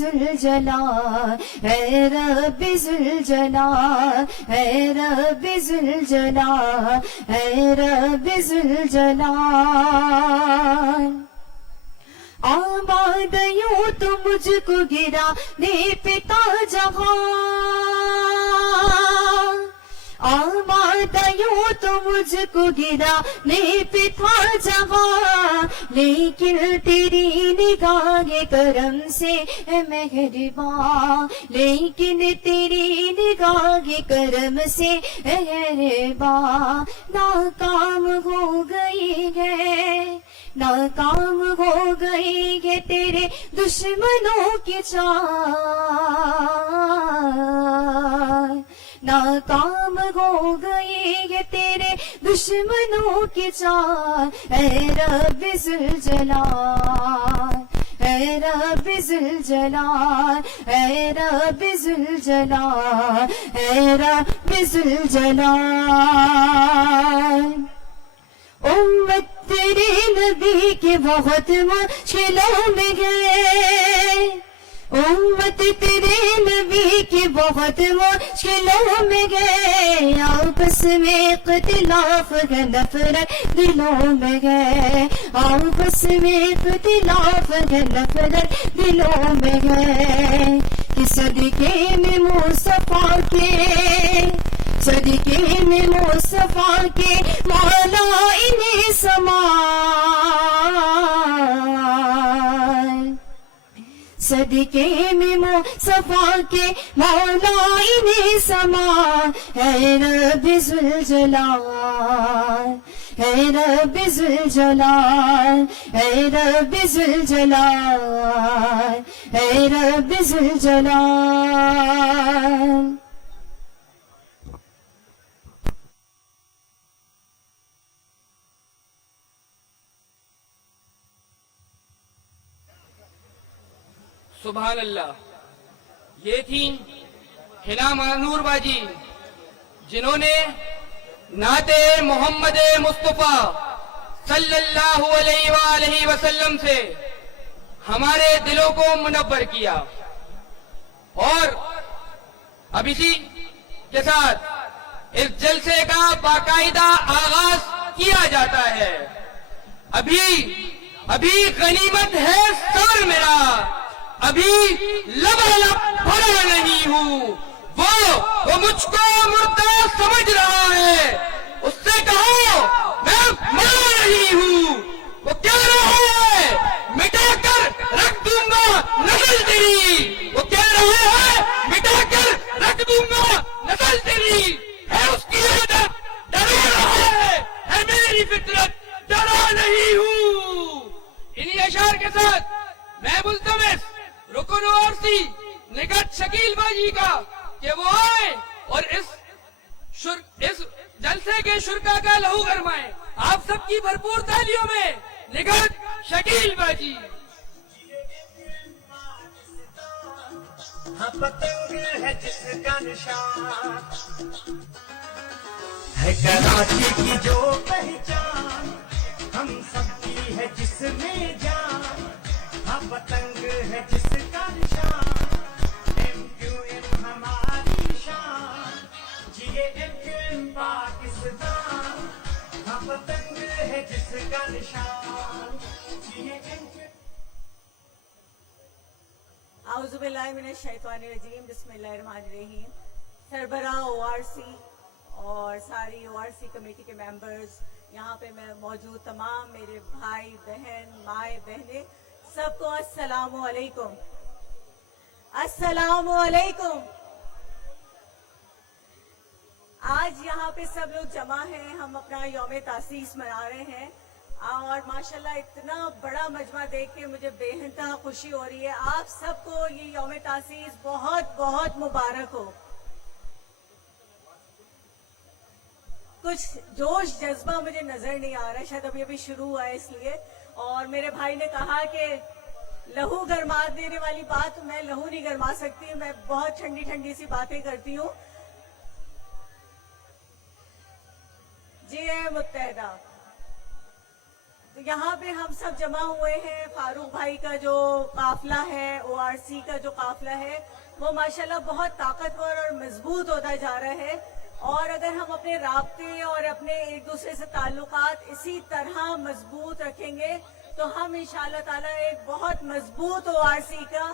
ज़ुलजलाल, ऐ रब्बे ज़ुलजलाल, ऐ रब्बे ज़ुलजलाल, ऐ रब्बे ज़ुलजलाल। आबाद यूं तो मुझको गिरा ने पिता जहां, आबाद यूं तो मुझको गिरा ने पिता जहां, लेकिन तेरी निगाह करम से मेहरबान, लेकिन तेरी निगाह करम से मेहरबान। नाकाम हो गई है, नाकाम हो गई है तेरे दुश्मनों की चाल, नाकाम हो गई है तेरे दुश्मनों की चाल। ऐ रब्बे ज़ुलजलाल, ऐ रब्बे ज़ुलजलाल, ऐ रब्बे ज़ुलजलाल, ऐ रब्बे ज़ुलजलाल। उम्मत तेरे नबी के बहुत मुश्किलों में गए, उम्मत तेरे नबी के बहुत मुश्किलों में गए, आपस में इख्तिलाफ है नफरत दिलों में गए, आपस में इख्तिलाफ है नफरत दिलों में गए। कि सदके में मुस्तफा के, सदके में मुस्तफा के मौला इन्हें समाए, सदके में मुस्तफा के मौला इन्हें समाए। ऐ रब्बे ज़ुलजलाल, ऐ रब्बे ज़ुलजलाल, ऐ रब्बे ज़ुलजलाल, ऐ रब्बे ज़ुलजलाल। सुभान अल्लाह। ये थी हिना मानूर बाजी, जिन्होंने नाते मोहम्मद मुस्तफा सल्लल्लाहु अलैहि वसल्लम से हमारे दिलों को मुनव्वर किया। और अब इसी के साथ इस जलसे का बाकायदा आगाज किया जाता है। अभी गनीमत है सर मेरा, अभी लबालब भरा नहीं हूँ। वो मुझको मुर्दा समझ रहा है, उससे कहो मैं मरा नहीं हूँ। वो कह रहा है मिटा कर रख दूंगा नस्ल तेरी, वो कह रहा है मिटा कर रख दूंगा नस्ल तेरी। है उसकी आदत डरा रहा है मेरी फितरत डरा नहीं हूँ। इन्हीं अशार के साथ मैं मुल्तमिस रुकन वारसी निगत शकील बाजी का कि वो आए और इस जलसे के शुरका का लहू गरमाए। आप सबकी भरपूर तालियों में निगत शकील बाजी। हाँ पतंग है जिसका निशान है कराची की जो पहचान, हम सबकी है जिसमें जान। हाँ पतंग है जिसका निशान, MQM हमारी शान, जिए MQM पाकिस्तान। हाँ पतंग है जिसका निशान, जिए MQM। आउज़ुबिल्लाहि मिनश शैतानिर रजीम, बिस्मिल्लाहिर्रहमानिर्रहीम। सरबराह ORC और सारी ORC कमेटी के मेंबर्स, यहाँ पे मैं मौजूद तमाम मेरे भाई बहन माए बहनें, सबको अस्सलामु अलैकुम, अस्सलामु अलैकुम। आज यहाँ पे सब लोग जमा हैं, हम अपना यौम तासीस मना रहे हैं और माशाल्लाह इतना बड़ा मजमा देख के मुझे बेइंतहा खुशी हो रही है। आप सबको ये यौम तासीस बहुत बहुत मुबारक हो। कुछ जोश जज्बा मुझे नजर नहीं आ रहा है, शायद अभी अभी शुरू हुआ है इसलिए। और मेरे भाई ने कहा कि लहू गरमा देने वाली बात, मैं लहू नहीं गरमा सकती, मैं बहुत ठंडी ठंडी सी बातें करती हूँ। जी है मुत्तहदा, तो यहाँ पे हम सब जमा हुए हैं। फारूक भाई का जो काफिला है, ओआरसी का जो काफिला है, वो माशाल्लाह बहुत ताकतवर और मजबूत होता जा रहा है। और अगर हम अपने राब्ते और अपने एक दूसरे से ताल्लुकात इसी तरह मजबूत रखेंगे तो हम इंशाअल्लाह ताला एक बहुत मजबूत ओआरसी का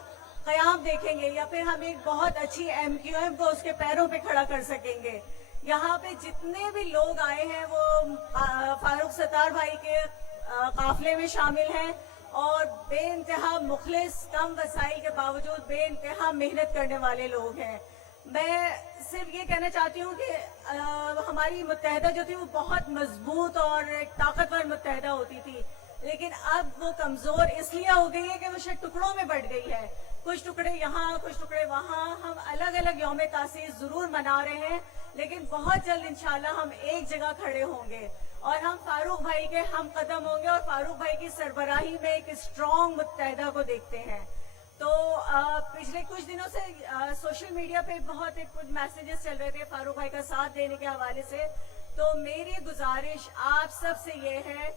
क़याम देखेंगे, या फिर हम एक बहुत अच्छी एमक्यूएम को उसके पैरों पे खड़ा कर सकेंगे। यहाँ पे जितने भी लोग आए हैं वो फारूक सत्तार भाई के काफिले में शामिल हैं और बेइंतहा मुखलिस, कम वसाइल के बावजूद बेइंतहा मेहनत करने वाले लोग हैं। मैं सिर्फ ये कहना चाहती हूँ कि हमारी मुत्तहदा जो थी वो बहुत मजबूत और एक ताकतवर मुत्तहदा होती थी, लेकिन अब वो कमजोर इसलिए हो गई है कि वो शायद टुकड़ों में बढ़ गई है। कुछ टुकड़े यहाँ, कुछ टुकड़े वहाँ। हम अलग अलग यौम तासीस जरूर मना रहे हैं, लेकिन बहुत जल्द इंशाल्लाह हम एक जगह खड़े होंगे और हम फारूक भाई के हम कदम होंगे और फारूक भाई की सरबराही में एक स्ट्रॉन्ग मुत्तहदा को देखते हैं। तो पिछले कुछ दिनों से सोशल मीडिया पे बहुत कुछ मैसेजेस चल रहे थे फारूक भाई का साथ देने के हवाले से। तो मेरी गुजारिश आप सब से ये है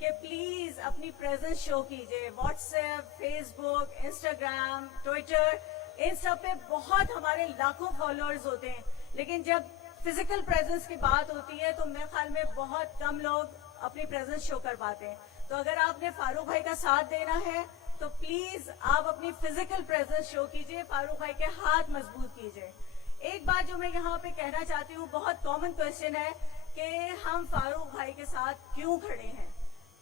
कि प्लीज अपनी प्रेजेंस शो कीजिए। व्हाट्सएप, फेसबुक, इंस्टाग्राम, ट्विटर, इन सब पे बहुत हमारे लाखों फॉलोअर्स होते हैं, लेकिन जब फिजिकल प्रेजेंस की बात होती है तो मेरे ख्याल में बहुत कम लोग अपनी प्रेजेंस शो कर पाते हैं। तो अगर आपने फारूक भाई का साथ देना है तो प्लीज आप अपनी फिजिकल प्रेजेंस शो कीजिए, फारूक भाई के हाथ मजबूत कीजिए। एक बात जो मैं यहाँ पे कहना चाहती हूँ, बहुत कॉमन क्वेश्चन है कि हम फारूक भाई के साथ क्यों खड़े हैं।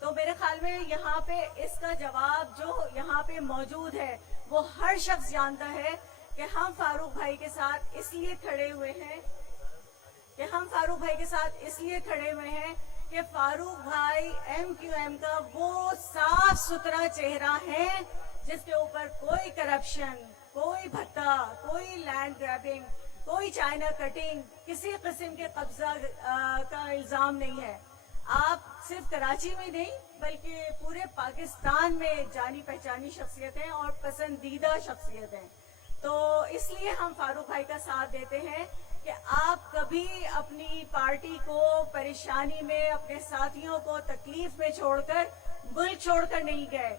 तो मेरे ख्याल में यहाँ पे इसका जवाब जो यहाँ पे मौजूद है वो हर शख्स जानता है कि हम फारूक भाई के साथ इसलिए खड़े हुए हैं कि फारूक भाई एमक्यूएम का वो साफ सुथरा चेहरा है जिसके ऊपर कोई करप्शन, कोई भत्ता, कोई लैंड ग्रैबिंग, कोई चाइना कटिंग, किसी किस्म के कब्जा का इल्जाम नहीं है। आप सिर्फ कराची में नहीं बल्कि पूरे पाकिस्तान में जानी पहचानी शख्सियत हैं और पसंदीदा शख्सियत हैं। तो इसलिए हम फारूक भाई का साथ देते हैं कि आप कभी अपनी पार्टी को परेशानी में, अपने साथियों को तकलीफ में छोड़कर मुल्क छोड़कर नहीं गए।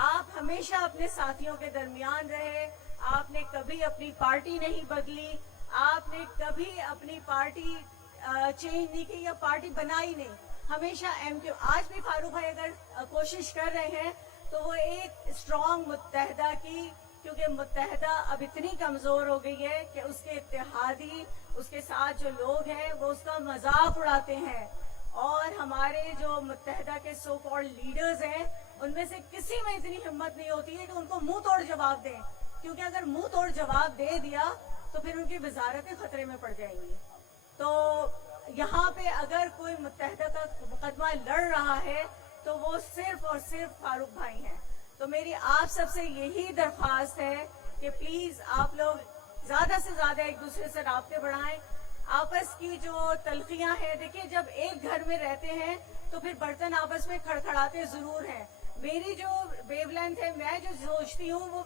आप हमेशा अपने साथियों के दरमियान रहे। आपने कभी अपनी पार्टी नहीं बदली, आपने कभी अपनी पार्टी चेंज नहीं की या पार्टी बनाई नहीं, हमेशा एमक्यू। आज भी फारूक भाई अगर कोशिश कर रहे हैं तो वो एक स्ट्रॉन्ग मुत्तहदा की, क्योंकि मुत्तहदा अब इतनी कमजोर हो गई है कि उसके इत्तेहादी, उसके साथ जो लोग हैं वो उसका मजाक उड़ाते हैं। और हमारे जो मुत्तहदा के सो कॉल्ड लीडर्स हैं उनमें से किसी में इतनी हिम्मत नहीं होती है कि उनको मुंह तोड़ जवाब दें, क्योंकि अगर मुंह तोड़ जवाब दे दिया तो फिर उनकी वजारतें खतरे में पड़ जाएंगी। तो यहाँ पे अगर कोई मुत्तहदा का मुकदमा लड़ रहा है तो वो सिर्फ और सिर्फ फारूक भाई हैं। तो मेरी आप सबसे यही दरख्वास्त है कि प्लीज आप लोग ज्यादा से ज्यादा एक दूसरे से राब्ते बढ़ाएं। आपस की जो तलखियां हैं, देखिए जब एक घर में रहते हैं तो फिर बर्तन आपस में खड़खड़ाते जरूर हैं। मेरी जो वेवलेंथ है, मैं जो सोचती हूँ वो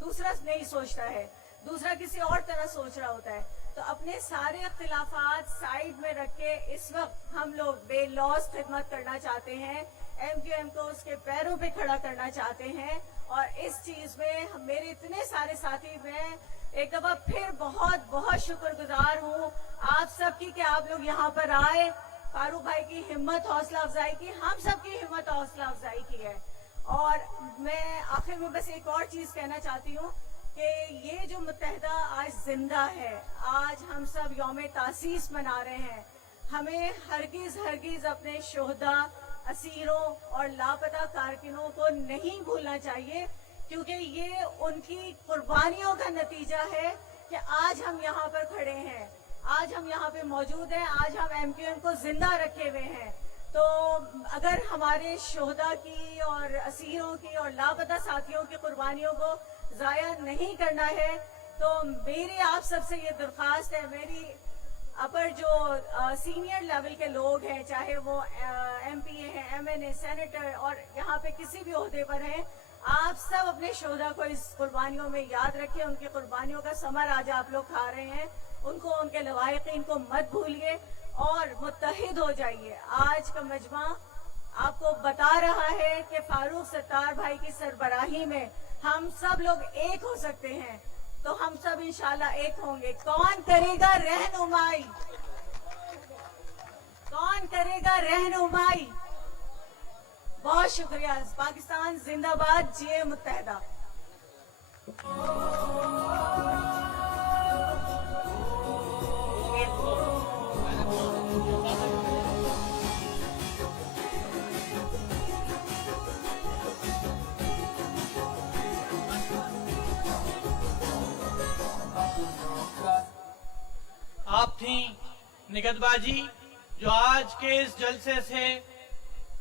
दूसरा नहीं सोचता है, दूसरा किसी और तरह सोच रहा होता है। तो अपने सारे इख्तिलाफात साइड में रख के इस वक्त हम लोग बेलौस खिदमत करना चाहते हैं, एमक्यूएम को उसके पैरों पे खड़ा करना चाहते हैं। और इस चीज में मेरे इतने सारे साथी, मैं एक दफा फिर बहुत बहुत शुक्रगुजार हूँ आप सबकी कि आप लोग यहाँ पर आए, फारूक भाई की हिम्मत हौसला अफजाई की, हम सबकी हिम्मत हौसला अफजाई की है। और मैं आखिर में बस एक और चीज कहना चाहती हूँ कि ये जो मुत्तहदा आज जिंदा है, आज हम सब यौम तासीस मना रहे हैं, हमें हरगिज अपने शोहदा, असीरों और लापता कारकुनों को नहीं भूलना चाहिए, क्योंकि ये उनकी कुर्बानियों का नतीजा है कि आज हम यहाँ पर खड़े हैं, आज हम यहाँ पे मौजूद हैं, आज हम एमक्यूएम को जिंदा रखे हुए हैं। तो अगर हमारे शोहदा की और असीरों की और लापता साथियों की कुर्बानियों को जाया नहीं करना है तो मेरी आप सबसे ये दरख्वास्त है, मेरी अपर जो सीनियर लेवल के लोग हैं, चाहे वो एमपीए हैं, एमएनए, सेनेटर और यहाँ पे किसी भी ओहदे पर हैं, आप सब अपने शोहदा को इस कुर्बानियों में याद रखिए। उनकी कुर्बानियों का समर आज आप लोग खा रहे हैं, उनको, उनके लवाहिकीन को मत भूलिए और मुत्तहिद हो जाइए। आज का मजमा आपको बता रहा है कि फारूक सत्तार भाई की सरबराही में हम सब लोग एक हो सकते हैं, तो हम सब इंशाल्लाह एक होंगे। कौन करेगा रहनुमाई, कौन करेगा रहनुमाई? बहुत शुक्रिया। पाकिस्तान जिंदाबाद, जिए मुत्तहदा। आप थी निगतबाजी जो आज के इस जलसे से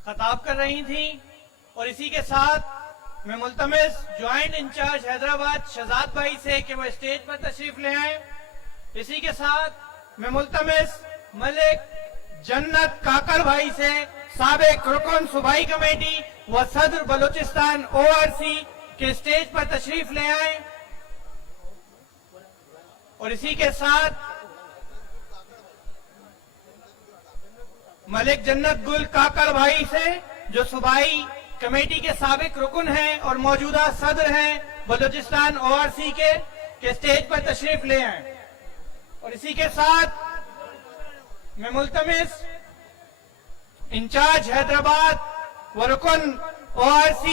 खताब कर रही थी, और इसी के साथ मैं मुल्तमिस ज्वाइंट इंचार्ज हैदराबाद शहजाद भाई से कि वो स्टेज पर तशरीफ ले आए। इसी के साथ मैं मुल्तमिस मलिक जन्नत काकर भाई से, साबिक रुकन सूबाई कमेटी व सदर बलूचिस्तान ORC के स्टेज पर तशरीफ ले आए। और इसी के साथ मलिक जन्नत गुल काकर भाई से, जो सूबाई कमेटी के साबिक रुकन हैं और मौजूदा सदर हैं बलूचिस्तान ORC के स्टेज पर तशरीफ ले आए। और इसी के साथ मैं मुल्तमिस इंचार्ज हैदराबाद व रुकन ORC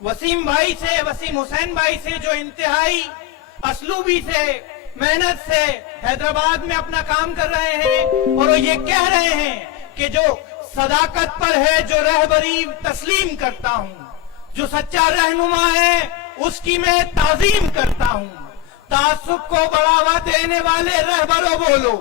वसीम भाई से, वसीम हुसैन भाई से, जो इंतहाई असलूबी से, मेहनत से हैदराबाद में अपना काम कर रहे हैं, और वो ये कह रहे हैं कि जो सदाकत पर है, जो रहबरी तस्लीम करता हूं, जो सच्चा रहनुमा है उसकी मैं ताजीम करता हूं। तासुब को बढ़ावा देने वाले रहबरों बोलो,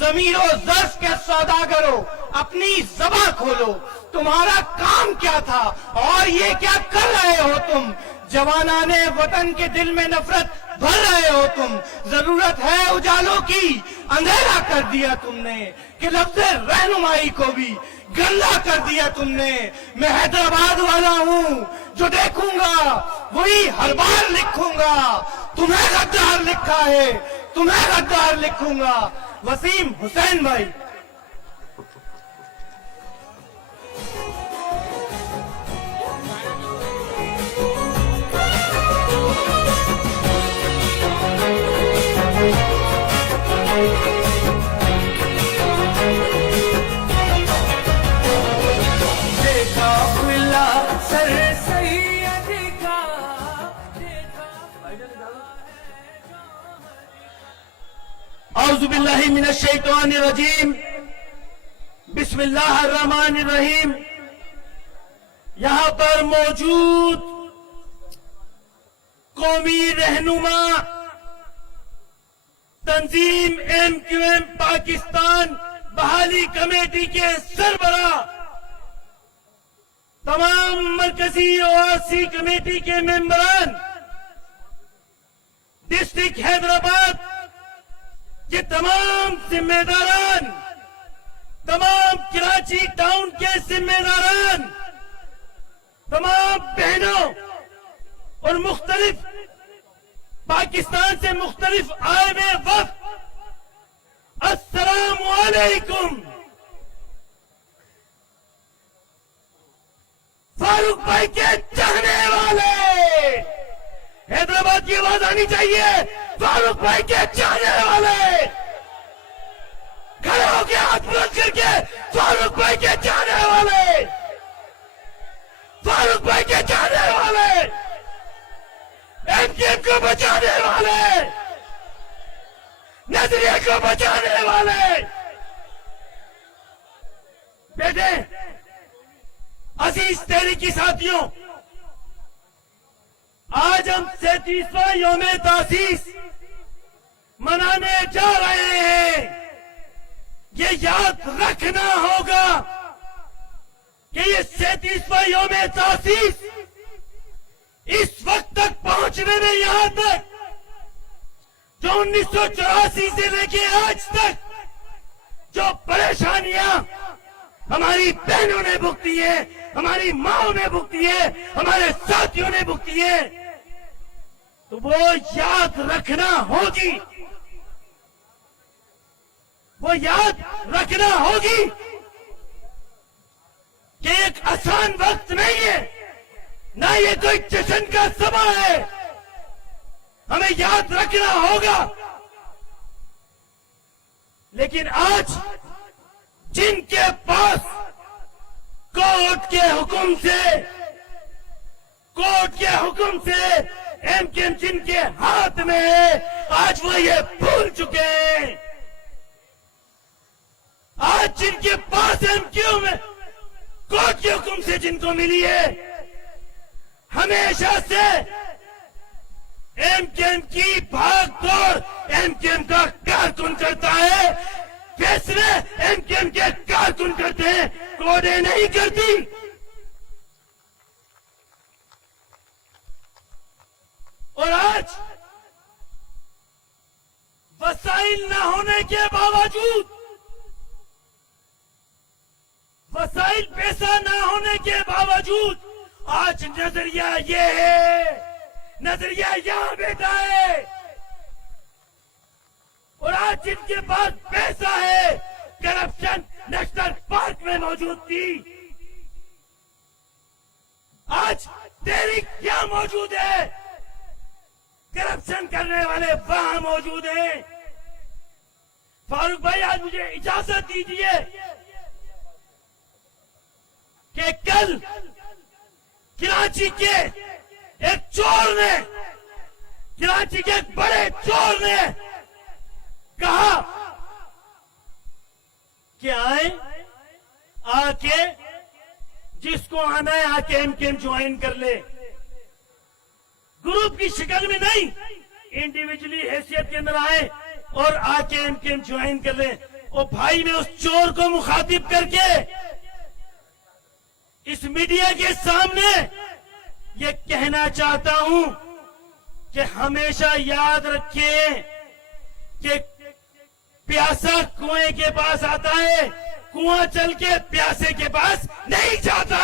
जमीरों जर्फ के सौदागरों अपनी ज़बान खोलो। तुम्हारा काम क्या था और ये क्या कर रहे हो तुम? जवानाने वतन के दिल में नफरत भर रहे हो तुम। जरूरत है उजालों की, अंधेरा कर दिया तुमने, कि लफ्ज़ रहनुमाई को भी गंदा कर दिया तुमने। मैं हैदराबाद वाला हूँ, जो देखूंगा वही हर बार लिखूंगा। तुम्हें गद्दार लिखा है, तुम्हें गद्दार लिखूंगा। वसीम हुसैन भाई। औज़ुबिल्लाहि मिनश्शैतानिर्रजीम, बिस्मिल्लाहिर्रहमानिर्रहीम। यहां पर मौजूद कौमी रहनुमा तंजीम MQM पाकिस्तान बहाली कमेटी के सरबराह, तमाम मरकजी ORC कमेटी के मेंबरान, डिस्ट्रिक्ट हैदराबाद के तमाम जिम्मेदारान, तमाम कराची टाउन के जिम्मेदारान, तमाम बहनों और मुख्तलिफ पाकिस्तान से मुख्तलिफ आए हुए वक्त, अस्सलामु अलैकुम। फारूक भाई के चाहने वाले, हैदराबाद की आवाज आनी चाहिए। फारूक भाई के चाहने वाले खड़े होकर हाथ बुलंद करके, फारूक भाई के चाहने वाले, फारूक भाई के चाहने वाले, MQM को बचाने वाले, नजरिए को बचाने वाले बेटे, अजीज तहरीकी साथियों, आज हम 37वां यौमे तासीस मनाने जा रहे हैं। ये याद रखना होगा कि ये 37वां यौमे तासीस इस वक्त तक पहुंचने में, यहां तक जो 1984 से लेके आज तक जो परेशानियां हमारी बहनों ने भुगती है, हमारी माओ ने भुगती है, हमारे साथियों ने भुगती है, तो वो याद रखना होगी, वो याद रखना होगी कि ये आसान वक्त नहीं है, ना ये कोई जश्न का समय है। हमें याद रखना होगा। लेकिन आज जिनके पास कोर्ट के हुक्म से एमकेएम जिनके हाथ में है, आज वो ये भूल चुके हैं। आज जिनके पास एमक्यू में कोर्ट के हुक्म से जिनको मिली है, हमेशा से एमकेएम की भागदौड़ एमकेएम का कारकुन करता है, फैसले एमकेएम के कारकुन करते हैं, कोर्टें नहीं करती। और आज वसाइल न होने के बावजूद, वसाइल पैसा न होने के बावजूद आज नजरिया ये है, नजरिया यहां बैठा है। और आज जिनके पास पैसा है, करप्शन नेशनल पार्क में मौजूद थी, आज तहरीक क्या मौजूद है, करप्शन करने वाले वहां मौजूद हैं। फारूक भाई, आज मुझे इजाजत दीजिए कि कल कराची के एक चोर ने, कराची के एक बड़े चोर ने कहा कि आके जिसको आना है आके एमकेएम ज्वाइन कर ले, ग्रुप की शक्ल में नहीं, इंडिविजुअली हैसियत के अंदर आए और आके एमकेएम ज्वाइन कर ले। और भाई, मैं उस चोर को मुखातिब करके इस मीडिया के सामने ये कहना चाहता हूं कि हमेशा याद रखें कि प्यासा कुएं के पास आता है, कुआं चल के प्यासे के पास नहीं जाता।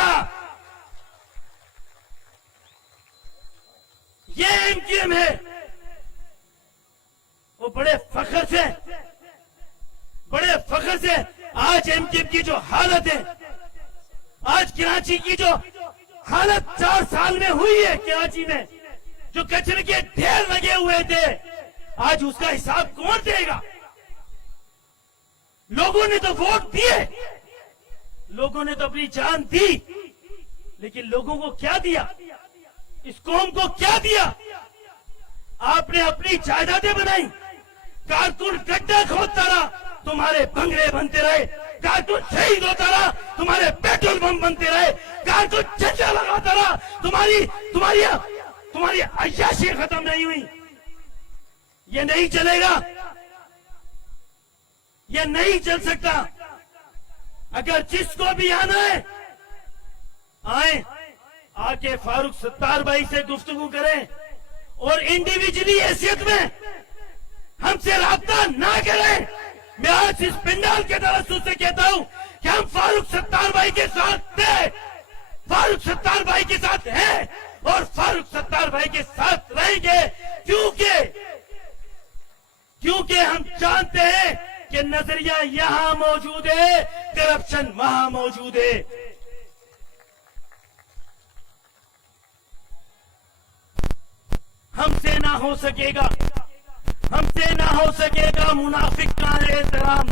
ये एमकेएम है। वो बड़े फख्र से आज एमकेएम की जो हालत है, आज कराची की जो हालत 4 साल में हुई है, कराची में जो कचरे के ढेर लगे हुए थे, आज उसका हिसाब कौन देगा? लोगों ने तो वोट दिए, लोगों ने तो अपनी जान दी, लेकिन लोगों को क्या दिया? इस कौम को क्या दिया? आपने अपनी जायदादें बनाई, कारकुन गड्ढा खोदता रहा, तुम्हारे बंगले बनते रहे, कारकुन शहीद होता रहा, तुम्हारे पेट्रोल पंप बनते रहे, कारकुन झंडा लगाता रहा, तुम्हारी अय्याशी खत्म नहीं हुई। ये नहीं चलेगा, ये नहीं चल सकता। अगर जिसको भी आना है आए, आके फारूक सत्तार भाई से गुफ्तगू करें और इंडिविजुअली हैसियत में हमसे राब्ता ना करें। मैं आज इस पिंडाल के तवज्जुह से कहता हूं कि हम फारूक सत्तार भाई के साथ थे, फारूक सत्तार भाई के साथ हैं और फारूक सत्तार भाई के साथ रहेंगे, क्योंकि हम जानते हैं कि नजरिया यहां मौजूद है, करप्शन वहां मौजूद है। हमसे ना हो सकेगा मुनाफिक का एहतराम,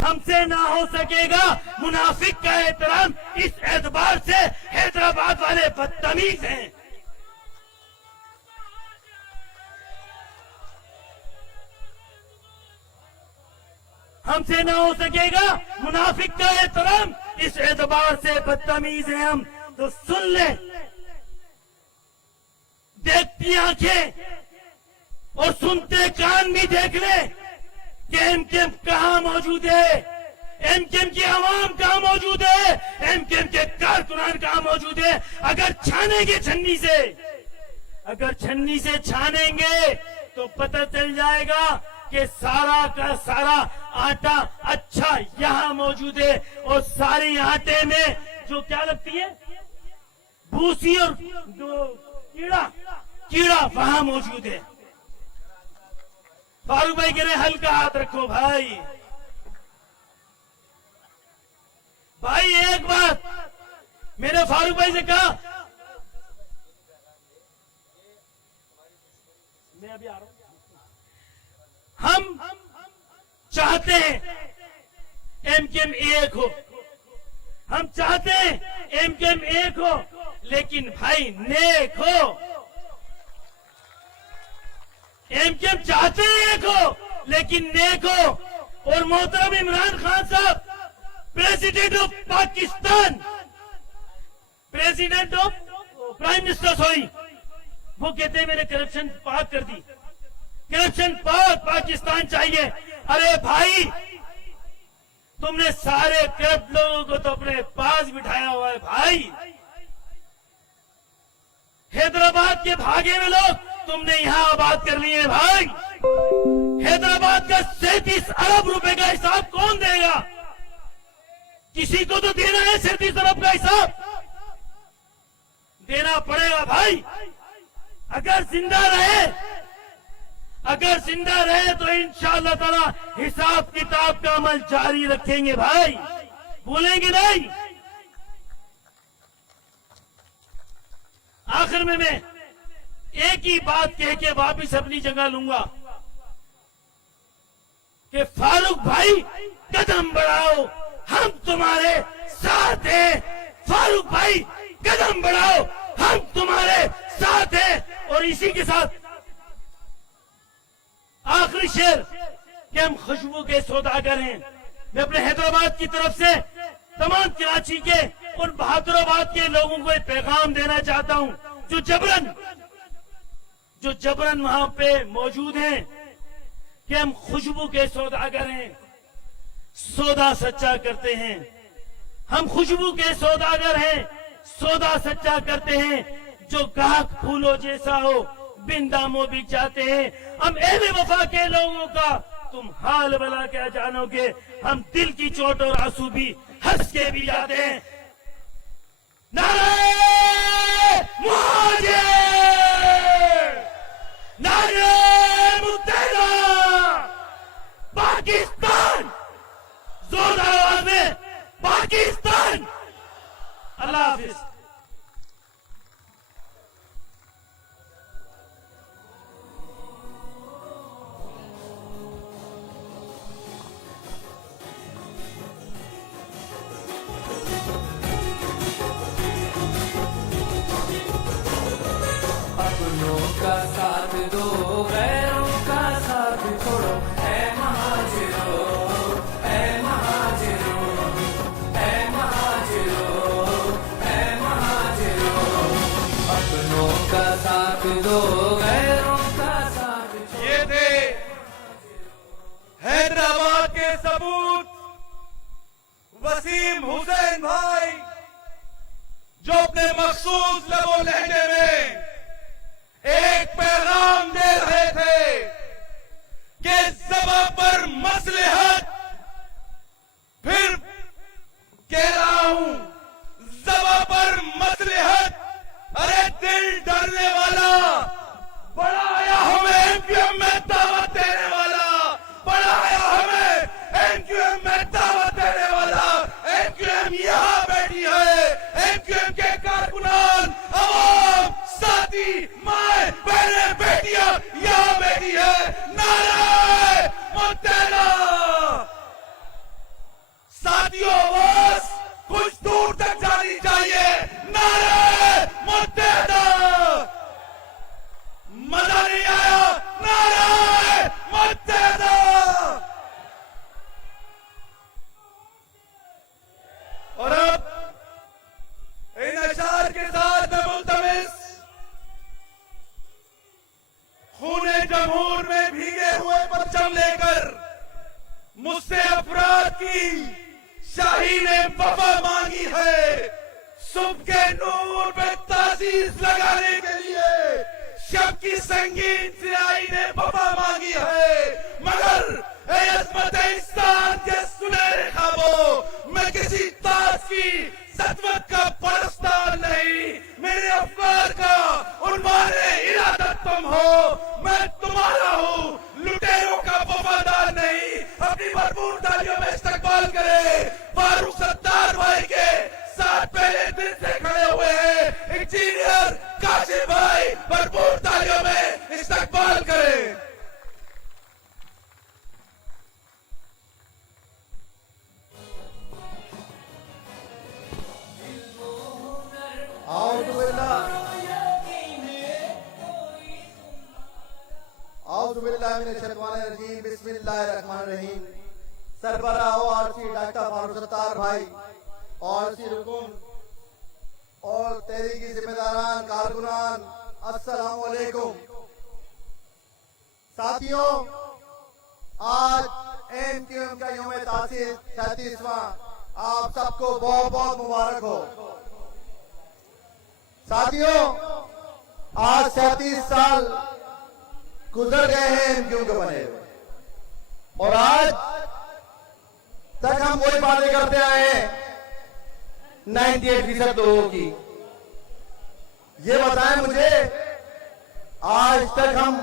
हमसे ना हो सकेगा मुनाफिक का एहतराम। इस एतबार से हैदराबाद वाले बदतमीज हैं। हमसे ना हो सकेगा मुनाफिक का एहतराम, इस एतबार से बदतमीज हैं हम। तो सुन ले, देखती आंखें और सुनते कान भी देख ले कि एमकेएम कहां मौजूद है, एमकेएम की आवाम कहां मौजूद है, एमकेएम के कारकुनान कहां मौजूद है। अगर छानेंगे छन्नी से छानेंगे तो पता चल जाएगा कि सारा का सारा आटा अच्छा यहां मौजूद है और सारी आटे में जो क्या लगती है, भूसी और कीड़ा वहां मौजूद है। फारूक भाई कह रहे हल्का हाथ रखो भाई। एक बात मैंने फारूक भाई से कहा, मैं अभी आ रहा हूं, हम चाहते हैं एमकेएम एक हो, हम चाहते हैं एमकेएम एक हो, लेकिन भाई नेक हो। एमकेएम चाहते हैं एक हो, लेकिन नेक हो। और मोहतरम इमरान खान साहब, president of Pakistan, president of prime minister, sorry, वो कहते हैं मैंने करप्शन पाक कर दी, करप्शन पाक पाकिस्तान चाहिए। अरे भाई, तुमने सारे करप्ट लोगों को तो अपने पास बिठाया हुआ है भाई। हैदराबाद के भागे हुए लोग तुमने यहां आबाद कर लिए भाई। हैदराबाद का 37 अरब रुपए का हिसाब कौन देगा? किसी को तो देना है 37 अरब का हिसाब, देना पड़ेगा भाई। अगर जिंदा रहे तो इंशाअल्लाह ताला हिसाब किताब का अमल जारी रखेंगे भाई, भूलेंगे नहीं। आखिर में मैं एक ही बात कह के वापिस अपनी जगह लूंगा कि फारूक भाई कदम बढ़ाओ, हम तुम्हारे साथ हैं। फारूक भाई कदम बढ़ाओ, हम तुम्हारे साथ हैं। और इसी के साथ आखिरी शेर कि हम खुशबू के सौदागर हैं। मैं अपने हैदराबाद की तरफ से तमाम कराची के और बहादुराबाद के लोगों को एक पैगाम देना चाहता हूं, जो जबरन वहां पे मौजूद हैं, कि हम खुशबू के सौदागर हैं, सौदा सच्चा करते हैं। हम खुशबू के सौदागर हैं, सौदा सच्चा करते हैं। जो गाहक फूलों जैसा हो, बिन दामों बिक जाते हैं। हम अहले वफा के लोगों का तुम हाल भला क्या जानोगे। हम दिल की चोट और आंसू भी हंस के भी जाते हैं। नारे मुहाजिर, नारे मुत्तहिदा, पाकिस्तान, जोरदार आवाज में पाकिस्तान। अल्लाह हाफिज। अपनों का साथ दो, गैरों का साथ छोड़ो। ऐ महाजिरो, ऐ महाजिरो, ऐ महाजिरो, ऐ महाजिरो। अपनों का साथ दो, गैरों का साथ छोड़ो। ये थे हैदराबाद के सबूत वसीम हुसैन भाई, जो अपने मखसूस लबो लहजे में एक पैगाम दे रहे थे कि ज़बा पर मसलहत, फिर कह रहा हूं ज़बा पर मसलहत। अरे दिल डरने वाला बड़ा आया हमें एमक्यूएम में दावत देने वाला, बड़ा आया हमें एमक्यूएम में दावत देने वाला। एमक्यूएम यहां बैठी है, एमक्यूएम के कारकुनान, अवाम, साथी, माए, बहने, बेटियां यहां बैठी है। नारे मुत्तहिदा। साथियों, आवाज कुछ दूर तक जानी चाहिए। नारे मुत्तहिदा। मजा नहीं आया? नारे मुत्तहिदा। और अब इन अशार के साथ मैं मुल्तमिस खूने जमहूर में भीगे हुए परचम लेकर मुझसे अफराद की शाही ने वफा मांगी है। सुबह के नूर पे तासीस लगाने के लिए शब की संगीन सियाही ने वफा मांगी है। मगर ए अज़मत इंसान के सुनहरे ख्वाबों, मैं किसी ताज की सतवत का परस्तार नहीं। मेरे अफकार का उन्माने इरादत तुम हो, मैं तुम्हारा हूँ, लुटेरों का वफादार नहीं। अपनी भरपूर तालियों में इस्तकबाल करे फारूक सत्तार भाई के साथ पहले दिन से मिनश्शैतानिर्रजीम बिस्मिल्लाहिर्रहमानिर्रहीम। सरबरा ORC डॉक्टर फारूक सत्तार भाई, ORC रुकन और तहरीकी जिम्मेदारान कारकुनान, अस्सलाम वालेकुम। साथियों, आज MQM का यौम तासीस 37वां आप सबको बहुत बहुत मुबारक हो। साथियों, आज 37 साल गुजर गए हैं MQM के बने हुए, और आज तक हम वही बातें करते आए हैं 98% लोगों की। ये बताएं मुझे, आज तक हम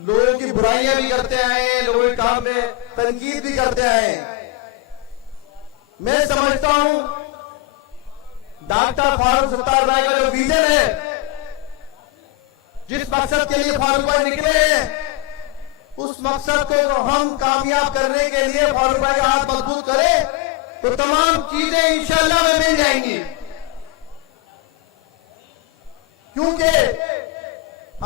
लोगों की बुराइयां भी करते आए हैं, लोगों के काम में तनकीद भी करते आए हैं। मैं समझता हूं डॉक्टर फारूक सत्तार भाई का जो विजन है, जिस मकसद के लिए फारूक भाई निकले हैं, उस मकसद को हम कामयाब करने के लिए फारूक भाई का हाथ मजबूत करें तो तमाम चीजें इंशाअल्लाह में मिल जाएंगी। क्योंकि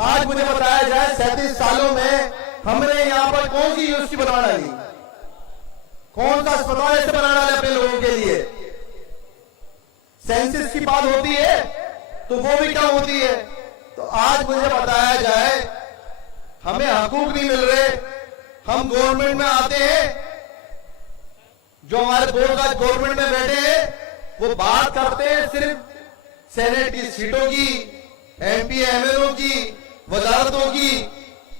आज मुझे बताया जाए 37 सालों में हमने यहां पर कौन सी यूनिवर्सिटी बनवा डाली, कौन सा अस्पताल ऐसे बना डाले अपने लोगों के लिए। सेंसस की बात होती है तो वो भी कम होती है। तो आज मुझे बताया जाए हमें हकूक नहीं मिल रहे, हम गवर्नमेंट में आते हैं, जो हमारे दोस्त आज गवर्नमेंट में बैठे हैं वो बात करते हैं सिर्फ सेनेट की सीटों की, MP MLO की, वजारतों की।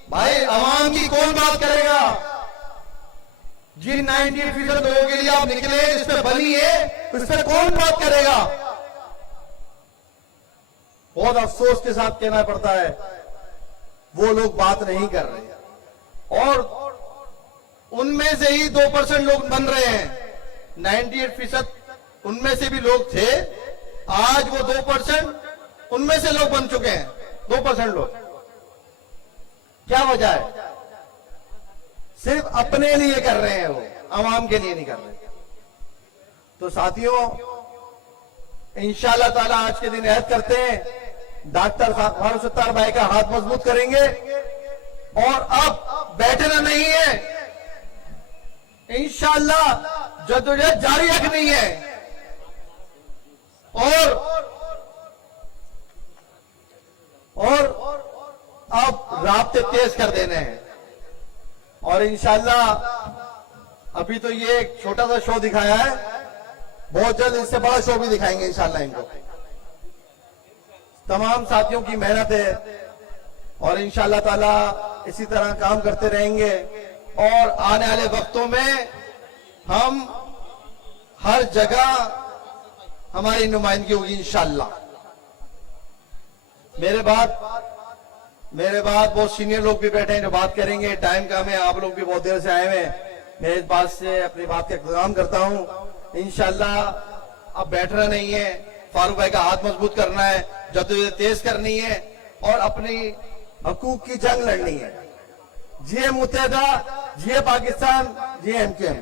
भाई अवाम की कौन बात करेगा? जिन 98% लोगों के लिए आप निकले, जिसमें बनी है, उस पर कौन बात करेगा? बहुत अफसोस के साथ कहना पड़ता है वो लोग बात नहीं कर रहे, और उनमें से ही 2% लोग बन रहे हैं। 98% उनमें से भी लोग थे, आज वो 2% उनमें से लोग बन चुके हैं। 2% लोग, क्या वजह है? सिर्फ अपने लिए कर रहे हैं, वो अवाम के लिए नहीं कर रहे। तो साथियों, इंशाअल्लाह ताला आज के दिन अहद करते हैं डॉक्टर फारूक सत्तार भाई का हाथ मजबूत करेंगे, और अब बैठना नहीं है, इंशाअल्लाह जद्दोजहद जारी रखनी है, और अब राब्ते तेज कर देने हैं। और इंशाअल्लाह अभी तो ये एक छोटा सा शो दिखाया है, बहुत जल्द इससे बड़ा शो भी दिखाएंगे इंशाअल्लाह इनको। तमाम साथियों की मेहनत है, और इंशाअल्लाह ताला इसी तरह काम करते रहेंगे, और आने वाले वक्तों में हम हर जगह हमारी नुमाइंदगी होगी इंशाअल्लाह। मेरे बाद बहुत सीनियर लोग भी बैठे हैं जो बात करेंगे। टाइम कम है, आप लोग भी बहुत देर से आए हुए हैं। मैं इस बात से अपनी बात का इंतजाम करता हूं। इंशाअल्लाह अब बैठना नहीं है, फारूक भाई का हाथ मजबूत करना है, जद्दोजहद तेज करनी है, और अपनी हकूक की जंग लड़नी है। जिए मुत्तहिदा, जिए पाकिस्तान, जिए MQM।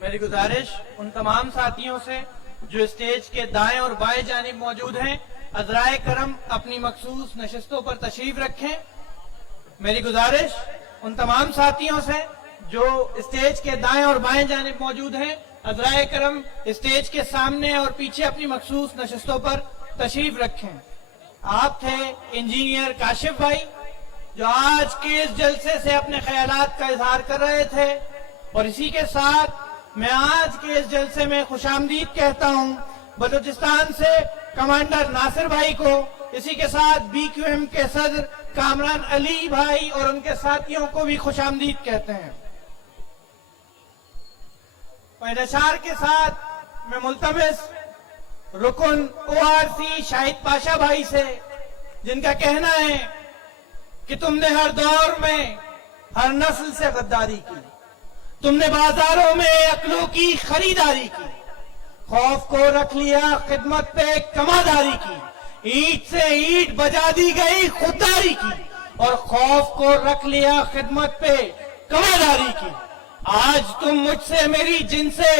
मेरी गुजारिश उन तमाम साथियों से जो स्टेज के दाएं और बाएं जानिब मौजूद हैं, अज़राए करम अपनी मखसूस नशिस्तों पर तशरीफ रखें। मेरी गुजारिश उन तमाम साथियों से जो स्टेज के दाएं और बाएं जानिब मौजूद हैं, अज़राए करम स्टेज के सामने और पीछे अपनी मखसूस नशिस्तों पर तशरीफ रखें। आप थे इंजीनियर काशिफ भाई, जो आज के इस जलसे से अपने ख्यालात का इजहार कर रहे थे, और इसी के साथ मैं आज के इस जलसे में खुशामदीद कहता हूं बलूचिस्तान से कमांडर नासिर भाई को, इसी के साथ BQM के सदर कामरान अली भाई और उनके साथियों को भी खुशामदीद कहते हैं। पैदाशार के साथ मैं मुल्तमिस रुकन ORC शाहिद पाशा भाई से, जिनका कहना है कि तुमने हर दौर में हर नस्ल से गद्दारी की, तुमने बाजारों में अक्लों की खरीदारी की, खौफ को रख लिया खिदमत पे कमादारी की, ईंट से ईंट बजा दी गई खुददारी की, और खौफ को रख लिया खिदमत पे कमादारी की। आज तुम मुझसे मेरी जिनसे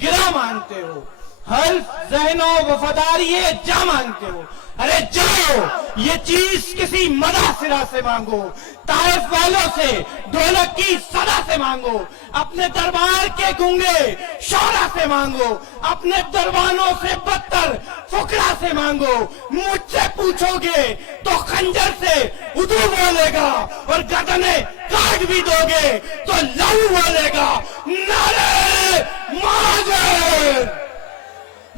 गिरा मांगते हो, हल्फ जहनो वफादारी जा मांगते हो। अरे जाओ, ये चीज किसी मदासिरा से मांगो, ताइफ वालों से ढोलक की सदा से मांगो, अपने दरबार के गूंगे शौरा से मांगो, अपने दरबानों से बदतर फुकरा से मांगो। मुझसे पूछोगे तो खंजर से उदू बोलेगा, और गर्दने काट भी दोगे तो लहू बोलेगा। नारे महाजर,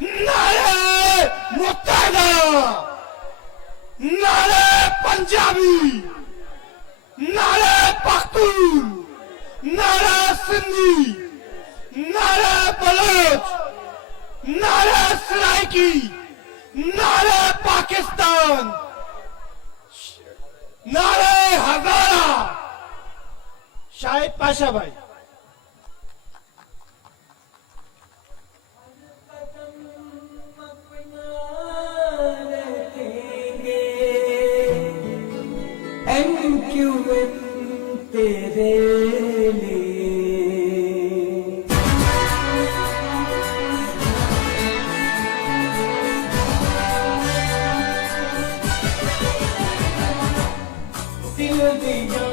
नारे मुत्तहदा, नारे पंजाबी, नारे पख्तून, नारे सिंधी, नारे बलोच, नारे सराइकी, नारे पाकिस्तान, नारे हजारा। शाहिद पाशा भाई। तेरे लिए दिल दिया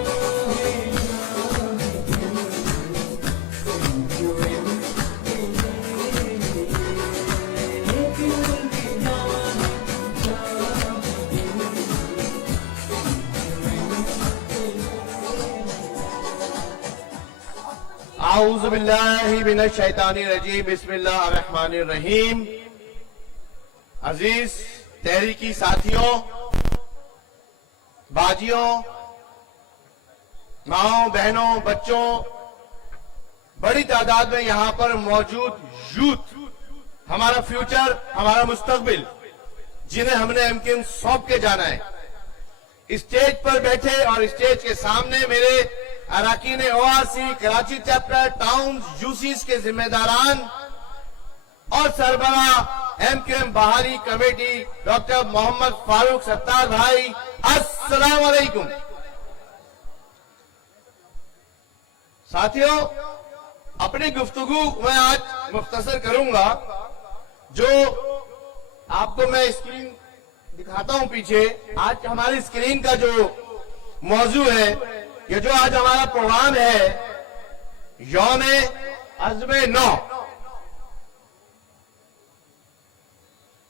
आऊज़ु बिल्लाहि मिनश शैतानिर रजीम, बिस्मिल्लाहिर रहमानिर रहीम। अजीज तहरीकी साथियों, बाजियों, माओं, बहनों, बच्चों, बड़ी तादाद में यहां पर मौजूद यूथ, हमारा फ्यूचर, हमारा मुस्तकबिल, जिन्हें हमने एमकेएम सौंप के जाना है, स्टेज पर बैठे और स्टेज के सामने मेरे अराकीन ओआरसी कराची चैप्टर, टाउन यूसीस के जिम्मेदारान और सरबरा एमकेएम बहाली कमेटी डॉक्टर मोहम्मद फारूक सत्तार भाई, अस्सलाम वालेकुम। साथियों, अपनी गुफ्तगू मैं आज मुख्तसर करूंगा। जो आपको मैं स्क्रीन दिखाता हूं पीछे, आज हमारी स्क्रीन का जो मौजू है, ये जो आज हमारा प्रोग्राम है, यौम अज़्म नौ,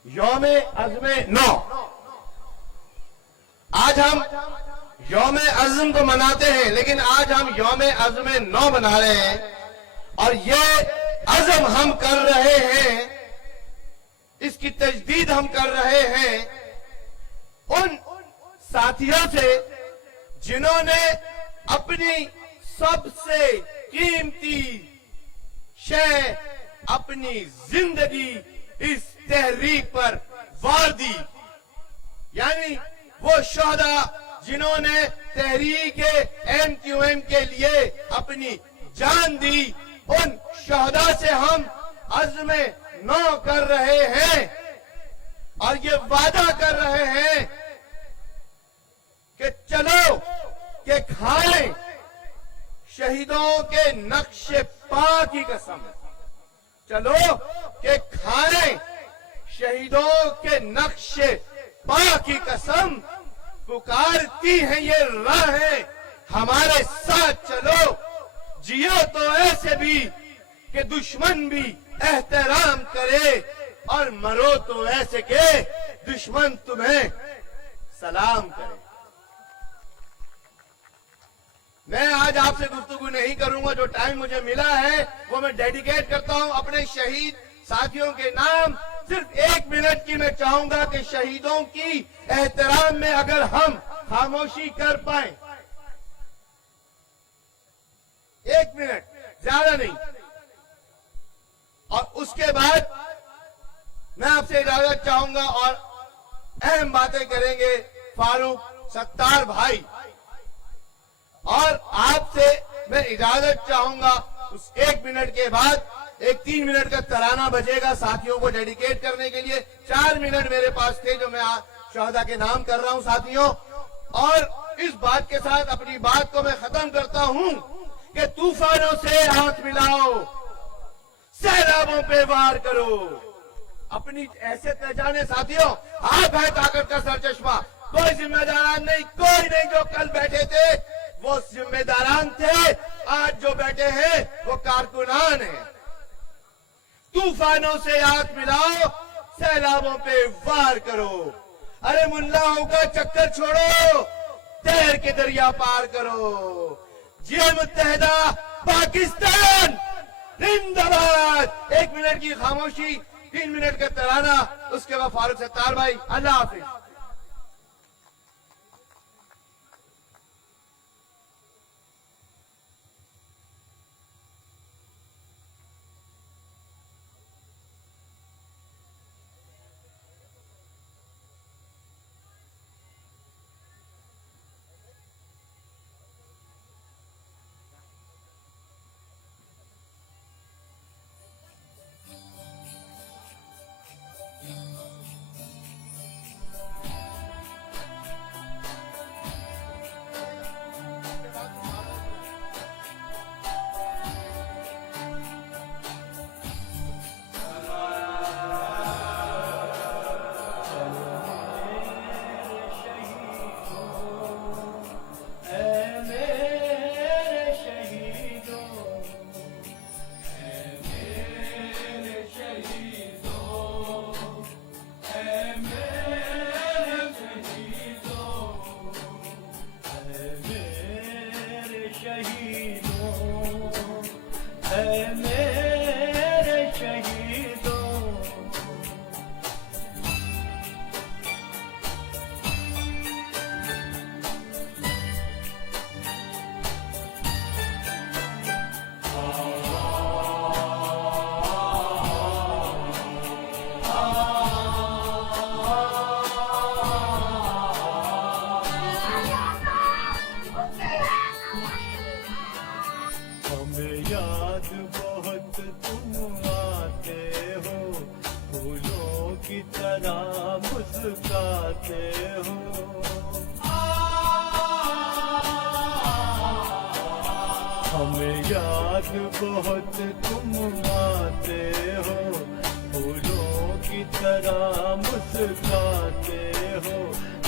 यौम अज़्म नौ। आज हम यौम अज़्म तो मनाते हैं, लेकिन आज हम यौम अज़्म नौ मना रहे हैं, और ये अज़्म हम कर रहे हैं, इसकी तजदीद हम कर रहे हैं उन साथियों से जिन्होंने अपनी सबसे कीमती शय, अपनी जिंदगी इस तहरीक पर वार दी। यानी वो शोहदा जिन्होंने तहरीक एमक्यूएम के लिए अपनी जान दी, उन शोहदा से हम अज़्म नौ कर रहे हैं और ये वादा कर रहे हैं कि चलो कि खाएं शहीदों के नक्शे पा की कसम, चलो कि खाएं शहीदों के नक्शे पा की कसम, पुकारती हैं ये राहें हमारे साथ चलो, जियो तो ऐसे भी कि दुश्मन भी एहतराम करे, और मरो तो ऐसे के दुश्मन तुम्हें सलाम करे। मैं आज आपसे गुफ्तगू नहीं करूंगा, जो टाइम मुझे मिला है वो मैं डेडिकेट करता हूं अपने शहीद साथियों के नाम। सिर्फ 1 मिनट की मैं चाहूंगा कि शहीदों की एहतराम में अगर हम खामोशी कर पाए, 1 मिनट, ज्यादा नहीं, और उसके बाद मैं आपसे इजाजत चाहूंगा और अहम बातें करेंगे फारूक सत्तार भाई, और आपसे मैं इजाजत चाहूंगा। उस 1 मिनट के बाद एक 3 मिनट का तराना बजेगा साथियों को डेडिकेट करने के लिए। 4 मिनट मेरे पास थे जो मैं शोहदा के नाम कर रहा हूं साथियों, और इस बात के साथ अपनी बात को मैं खत्म करता हूं कि तूफानों से हाथ मिलाओ, सैलाबों पे वार करो। अपनी हैसियत पहचाने साथियों, आप है ताकत का सरचश्मा। कोई जिम्मेदारान नहीं, कोई नहीं। जो कल बैठे थे वो जिम्मेदारान थे, आज जो बैठे हैं वो कारकुनान हैं। तूफानों से हाथ मिलाओ, सैलाबों पे वार करो। अरे मुल्लाओं का चक्कर छोड़ो, तैर के दरिया पार करो। जियो मुत्तहिदा पाकिस्तान जिंदाबाद। 1 मिनट की खामोशी, 3 मिनट का तराना, उसके बाद फारूक सत्तार भाई। अल्लाह हाफिज। हमें याद बहुत तुम आते हो, फूलों की तरह मुस्कुराते हो।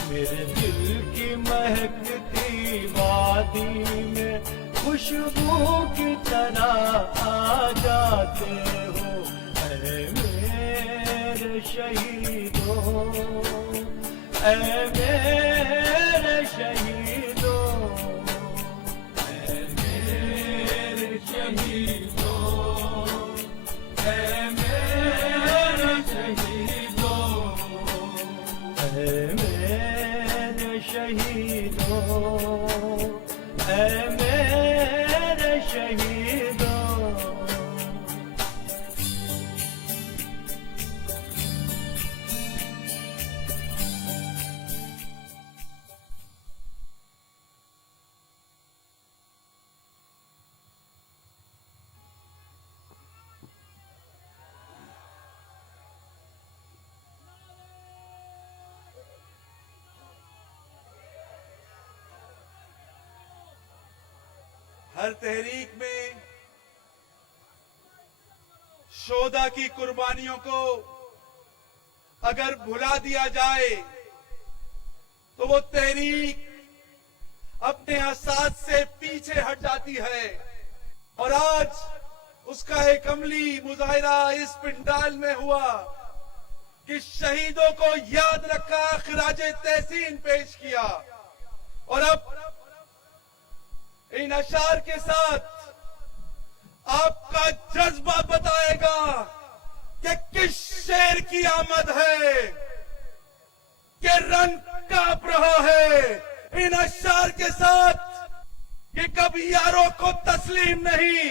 मेरे दिल की महकती वादी में खुशबू की तरह आ जाते हो। ऐ मेरे शहीदों, ऐ मेरे शहीदों, ऐ मेरे शहीदों, ऐ मेरे शहीदों, ऐ मेरे शहीदों, ऐ मेरे शहीदों। हर तहरीक में शोधा की कुर्बानियों को अगर भुला दिया जाए तो वो तहरीक अपने असास से पीछे हट जाती है। और आज उसका एक अमली मुजाहिरा इस पिंडाल में हुआ कि शहीदों को याद रखा, खिराजे तहसीन पेश किया। और अब इन अशार के साथ आपका जज्बा बताएगा कि किस शेर की आमद है, कि रंग कांप रहा है इन अशार के साथ कि कब यारों को तस्लीम नहीं,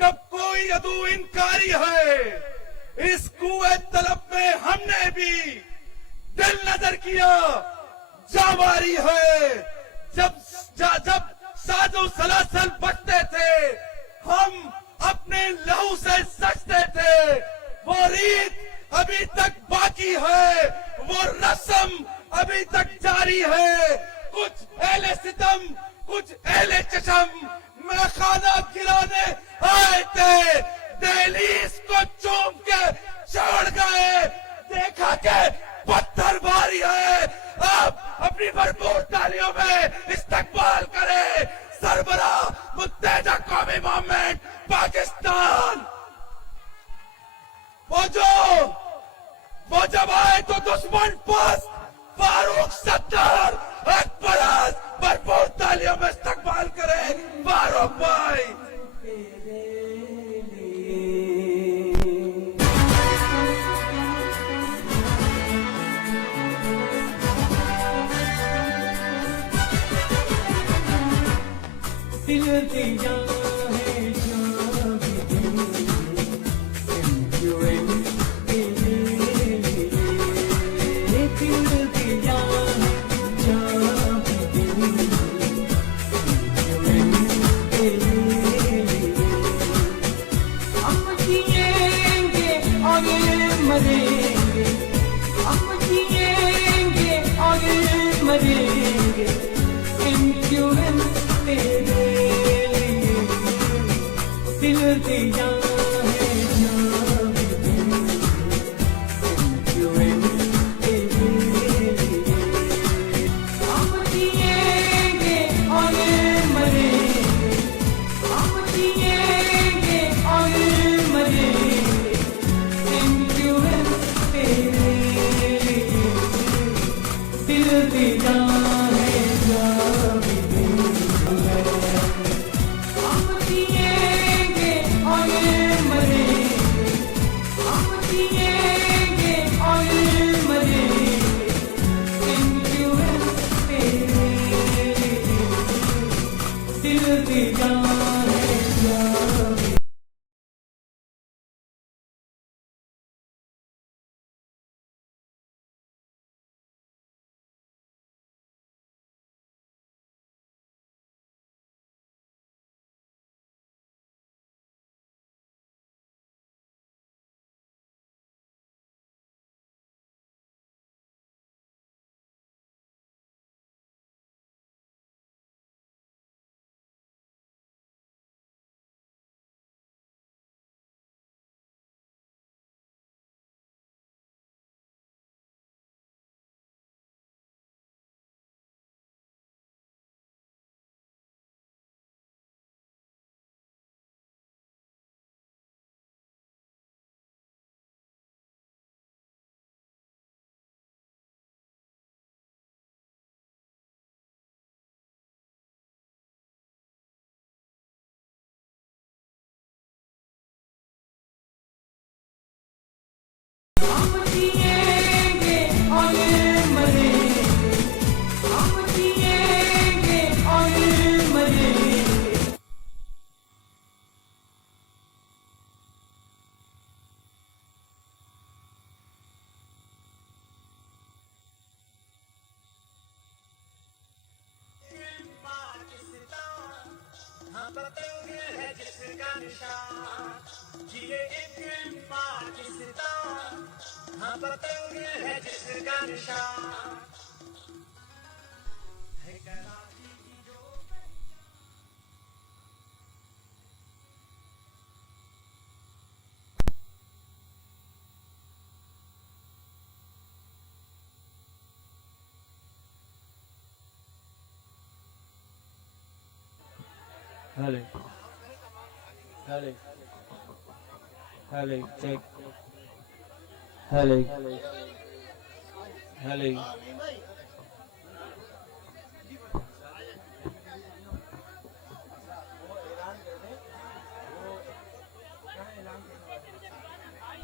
कब कोई अदू इनकारी है। इस कुए तलब में हमने भी दिल नजर किया, जावारी है। जब साजो सलासल बचते थे, हम अपने लहू से सजते थे। वो रीत अभी तक बाकी है, वो रस्म अभी तक जारी है। को चूम के छोड़ गए। देखा के पत्थरबारी है, अब अपनी भरपूर तालियों में इस्तकबाल करे सरबराह मुत्तहदा कौमी मूवमेंट पाकिस्तान। वो जब आए तो दुश्मन पास फारूक सत्तार अकबराज, भरपूर तालियों में इस्तकबाल करे फारूक भाई। दिल दिया है जहाँ भी MUN के लिए, दिल दिया है जहाँ भी MUN के लिए। हम जिएंगे और मरेंगे, हम जिएंगे और मरेंगे MUN तेरे लिए। दिल दिया है जहाँ भी MUN तेरे लिए। हम जिएंगे और मरेंगे, हम जिएंगे और मरेंगे MUN तेरे लिए। दिल दिया है जहाँ भी हम जिएंगे और मरेंगे, हम जिएंगे और मरेंगे MUN तेरे लिए। दिल दिया है जहाँ भी। हम जिएंगे और मरेंगे, हम जिएंगे और मरेंगे। हम पतंग है जिसका निशान, जिए एक पाकिस्तान। हम पतंग है जिसका निशान, है कराची की जो। Hello. Hello. Hello. Check. Hello. Hello.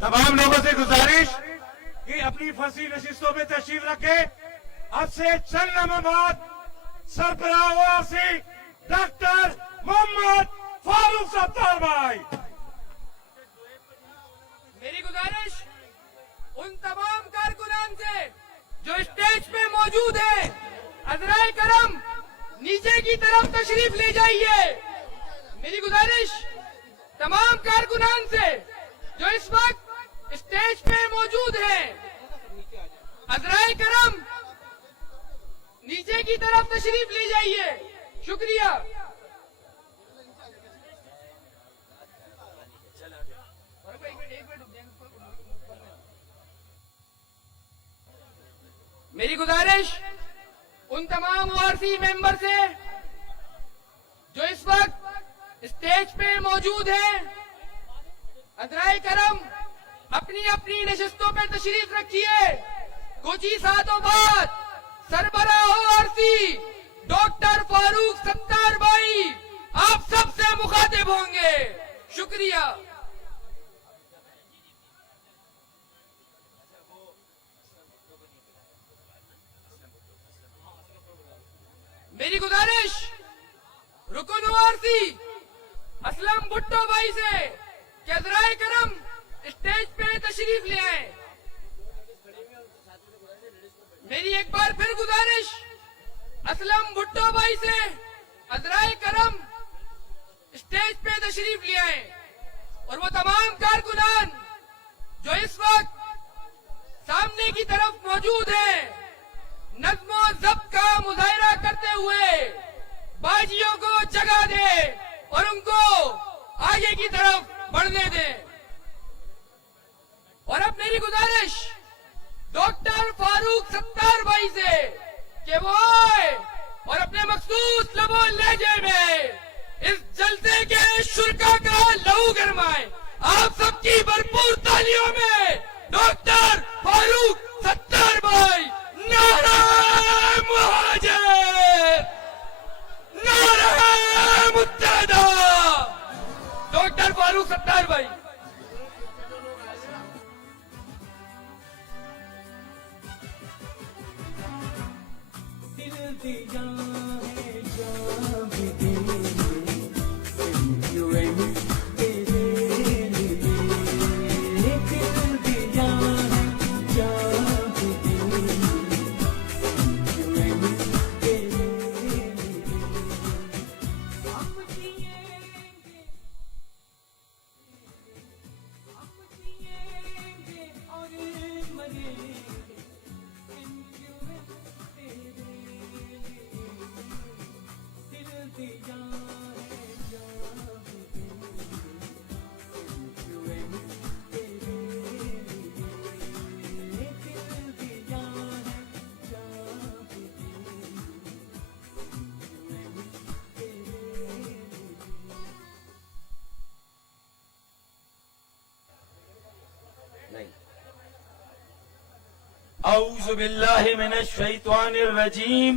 तमाम लोगों से गुजारिश कि अपनी फंसी नशिस्तों में तशरीफ रखे। अब से चंद लम्हे बाद सरबराह ओआरसी डॉक्टर मोहम्मद फारूक सत्तार भाई। मेरी गुजारिश उन तमाम कारकुनान से जो स्टेज पे मौजूद है, अज़राए करम नीचे की तरफ तशरीफ ले जाइए। मेरी गुजारिश तमाम कारकुनान से जो इस वक्त स्टेज पे मौजूद है, अज़राए करम नीचे की तरफ तशरीफ ले जाइए। शुक्रिया। मेरी गुजारिश उन तमाम ओआरसी मेंबर से जो इस वक्त स्टेज पे मौजूद हैं, अदराए करम अपनी अपनी नशिस्तों पर तशरीफ रखिए। कुछ ही सालों बाद सरबरा ओआरसी डॉक्टर फारूक सत्तार भाई आप सबसे मुखातिब होंगे। शुक्रिया। मेरी गुजारिश रुकन ओआरसी असलम भुट्टो भाई से कि अज़राए करम स्टेज पे तशरीफ ले आए। मेरी एक बार फिर गुजारिश असलम भुट्टो भाई से अज़राए करम स्टेज पे तशरीफ ले आए और वो तमाम कारकुनान जो इस वक्त सामने की तरफ मौजूद हैं, नज़्म और ज़ब्त का मुजाहिरा करते हुए बाजियों को जगा दे और उनको आगे की तरफ बढ़ने दे। और अब मेरी गुजारिश डॉक्टर फारूक सत्तार भाई से कि वो आए और अपने मखसूस लबो लहजे में इस जलसे के शुरका का लहू गरमाए। आप सबकी भरपूर तालियों में डॉक्टर फारूक सत्तार भाई। नारा मुहाजिर, नारा मुत्तहदा। डॉक्टर फारूक सत्तार भाई। दिल दिया है जान भी देंगे एमक्यूएम तेरे लिए। दिल दिया है जान भी देंगे एमक्यूएम तेरे लिए। हम जिएंगे और मरेंगे एमक्यूएम तेरे लिए। दिल दिया है जान भी देंगे एमक्यूएम तेरे लिए। दिल दिया है जान भी देंगे एमक्यूएम तेरे लिए। औज़ु बिल्लाहि मिनश शैतानिर रजीम।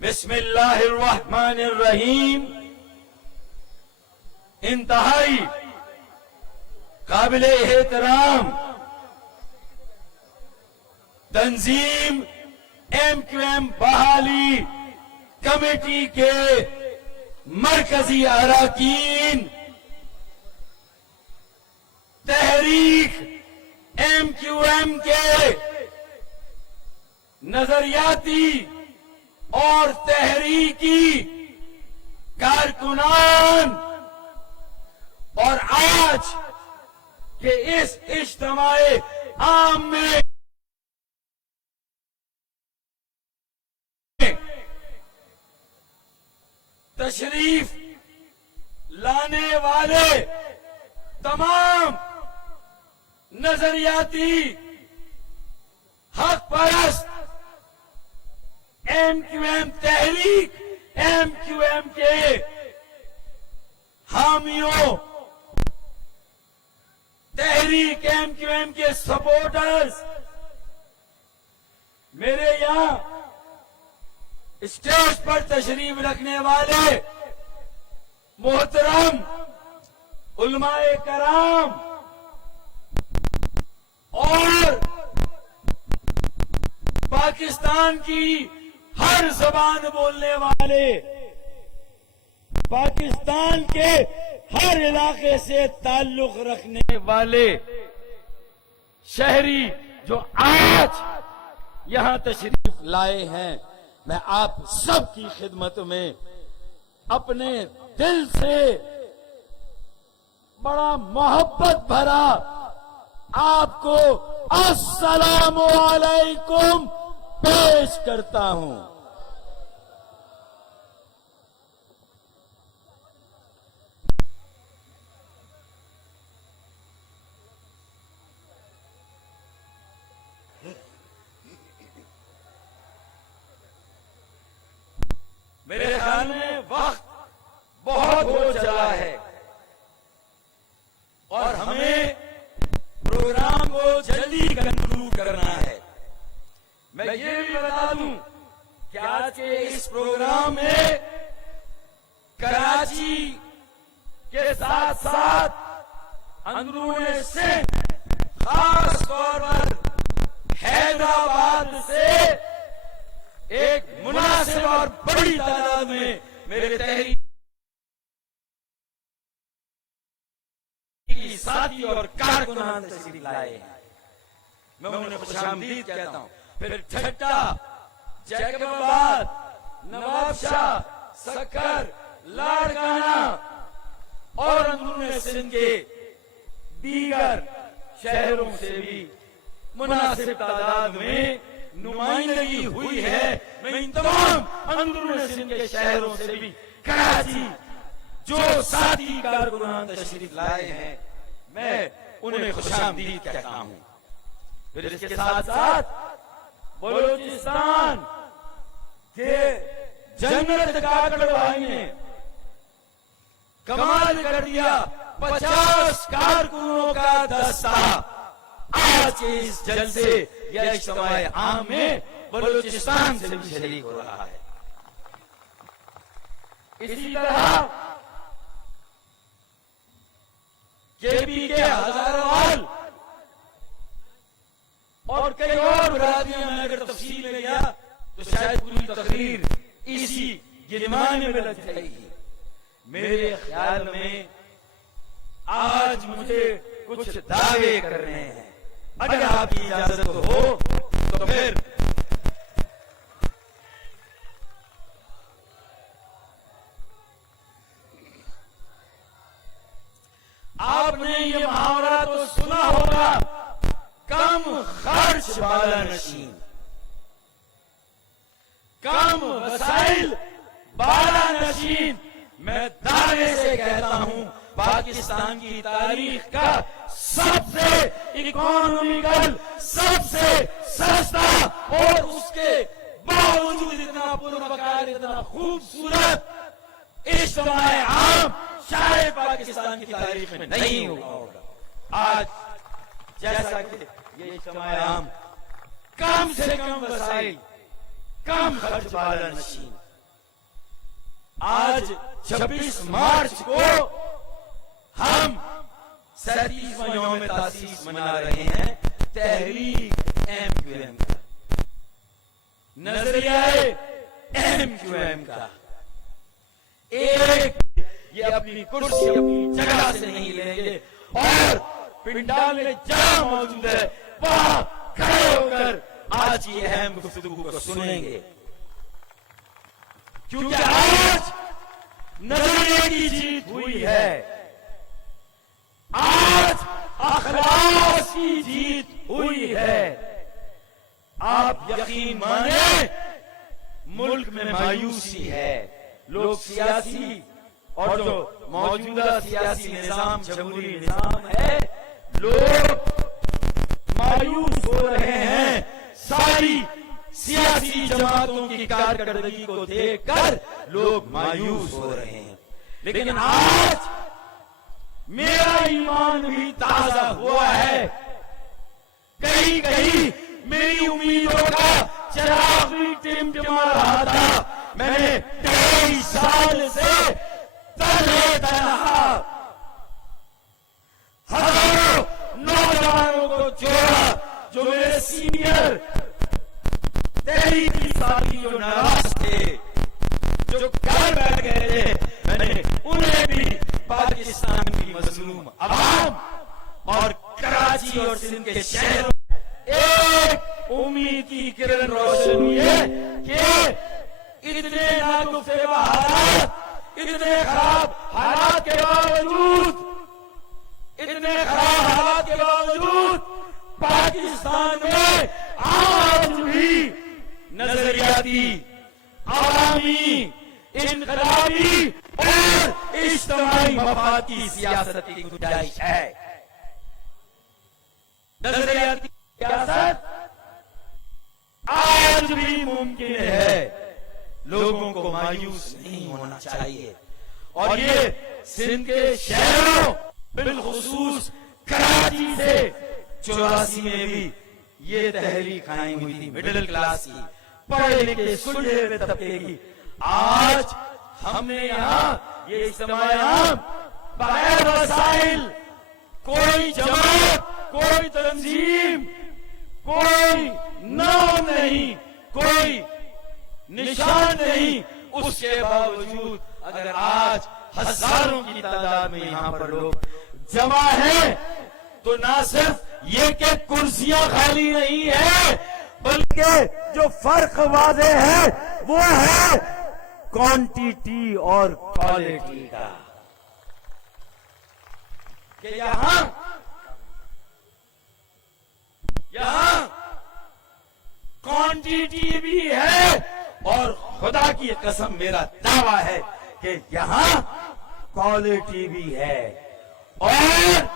बिस्मिल्लाहिर रहमानिर रहीम। इंतहाई काबिल एहतराम तंजीम एमक्यूएम बहाली कमेटी के मरकजी अरकान, तहरीक एमक्यूएम के नजरियाती और तहरीकी कारकुनान और आज के इस इज्तिमाए आम में तशरीफ लाने वाले तमाम नजरियाती हक परस्त एमक्यूएम तहरीक एमक्यूएम के हामियों, तहरीक एमक्यूएम के सपोर्टर्स, मेरे यहां स्टेज पर तशरीफ रखने वाले मोहतरम उलमाए कराम और पाकिस्तान की हर जबान बोलने वाले, पाकिस्तान के हर इलाके से ताल्लुक रखने वाले शहरी जो आज यहां तशरीफ लाए हैं, मैं आप सबकी खिदमत में अपने दिल से बड़ा मोहब्बत भरा आपको अस्सलामु अलैकुम पेश करता हूं। मेरे ख्याल में वक्त बहुत हो चला है और हमें प्रोग्राम को जल्दी कंक्लूड करना है। मैं ये भी बता दूं कि आज के इस प्रोग्राम में कराची के साथ साथ अंदरूनी सिंध, खास तौर पर हैदराबाद से एक मुनासिब और बड़ी तादाद में मेरे तहरीक की साथी और कारकुनान तशरीफ लाए हैं। मैं उन्हें खुशामदीद कहता हूं। फिर ठट्टा, जैकबाबाद, नवाबशाह, सक्कर, लाड़काना और अंदरूनी सिंध के दीगर शहरों से भी मुनासिब तादाद में नुमाइंदगी हुई है। मैं इन तमाम अंदरूनी सिंध के शहरों से भी कराची जो साथी कारकुनान तशरीफ लाए हैं, मैं उन्हें खुशामदीद कहता हूं। फिर इसके साथ साथ बलूचिस्तान के जन्नत काकड़ भाई ने कमाल कर दिया। 50 कारकुनों का दस्ता आज के इस जलसे या इज्तिमाए आम में बलूचिस्तान से भी शरीक हो रहा है। इसी तरह केपी के हजारोवाल और कई और बिरादरियां में अगर तफसील में गया तो शायद पूरी तकरीर इसी गिनवाने में लग जाएगी। मेरे ख्याल में आज मुझे कुछ दावे करने हैं, अगर आपकी इजाजत हो तो फिर आपने ये मुहावरा तो सुना होगा, कम खर्च वाला नशीन, कम वसाइल वाला नशीन। मैं दावे से कहता हूं पाकिस्तान की तारीख का सबसे इकोनॉमिकल, सबसे सस्ता और उसके बावजूद इतना पुरवकार, इतना खूबसूरत इज्तिमाए आम शायद पाकिस्तान की तारीख में नहीं होगा। आज जैसा कि ये इज्तिमाए आम कम से कम वसाइल, कम खर्च वाला नशीन। आज 26 मार्च को हम 37वां यौम तासीस मना रहे हैं तहरीक MQM का, नजरियाए MQM का। एक ये अपनी कुर्सी अपनी जगह से नहीं लेंगे और पिंडाल में जहां मौजूद है वहां खड़े होकर आज की अहम गुफ्तगू को सुनेंगे, क्योंकि आज नजरिए की जीत हुई है, आज अखलाक की जीत हुई है। आप यकीन माने मुल्क में मायूसी है, लोग सियासी और जो मौजूदा सियासी निजाम, जमहूरी निजाम है, लोग मायूस हो रहे हैं। सारी सियासी जमातों की कारकर्दगी को देखकर लोग मायूस हो रहे हैं। लेकिन आज मेरा ईमान भी ताजा हुआ है। कहीं कहीं मेरी उम्मीदों का चिराग भी टिमटिमा रहा था। मैंने 23 साल से तन्हा हजारों नौजवानों को जोड़ा जो मेरे सीनियर तहरीकी साथी जो नाराज थे, जो घर बैठ गए थे, मैंने उन्हें भी पाकिस्तान की मजलूम अवाम और कराची और सिंध के शहरों एक उम्मीद की किरण रोशन हुई है कि इतने नागुफ्तेवा हालात, इतने खराब हालात के बावजूद, इतने खराब हालात के बावजूद पाकिस्तान में आज भी नजरियाती, आवामी, इनकलाबी और इज्तिमाई मफाद की सियासत की गुंजाइश है। नजरियाती सियासत आज भी मुमकिन है। लोगों को मायूस नहीं होना चाहिए। और ये सिंध के शहरों, बिलखुसूस कराची से 84 में भी ये तहरीक कायम हुई थी, मिडिल क्लास की, पढ़े लिखे सुलझे हुए तबके की। आज हमने यहाँ ये इज्तिमा बगैर वसाइल, कोई जमात, कोई तंजीम, कोई नाम नहीं, कोई निशान नहीं, उसके बावजूद अगर आज हजारों की तादाद में यहाँ पर लोग जमा है, तो ना सिर्फ ये कि कुर्सियां खाली नहीं है, बल्कि जो फर्क वादे है वो है क्वांटिटी और क्वालिटी का। कि यहां क्वांटिटी भी है, और खुदा की कसम मेरा दावा है कि यहां क्वालिटी भी है। और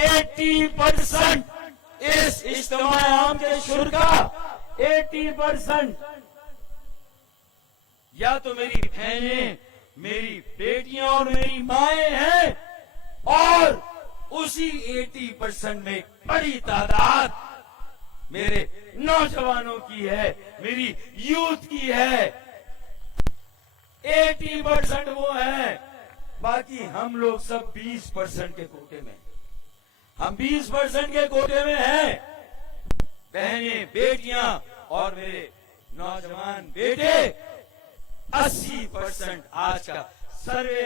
80% इस इज्तिमा के शुरा 80% या तो मेरी बहनें, मेरी बेटियां और मेरी माएं हैं, और उसी 80% में बड़ी तादाद मेरे नौजवानों की है, मेरी यूथ की है। 80% वो है, बाकी हम लोग सब 20% के कोटे में, हम 20% के कोटे में हैं। बहनें, बेटियां और मेरे नौजवान बेटे 80%। आज का सर्वे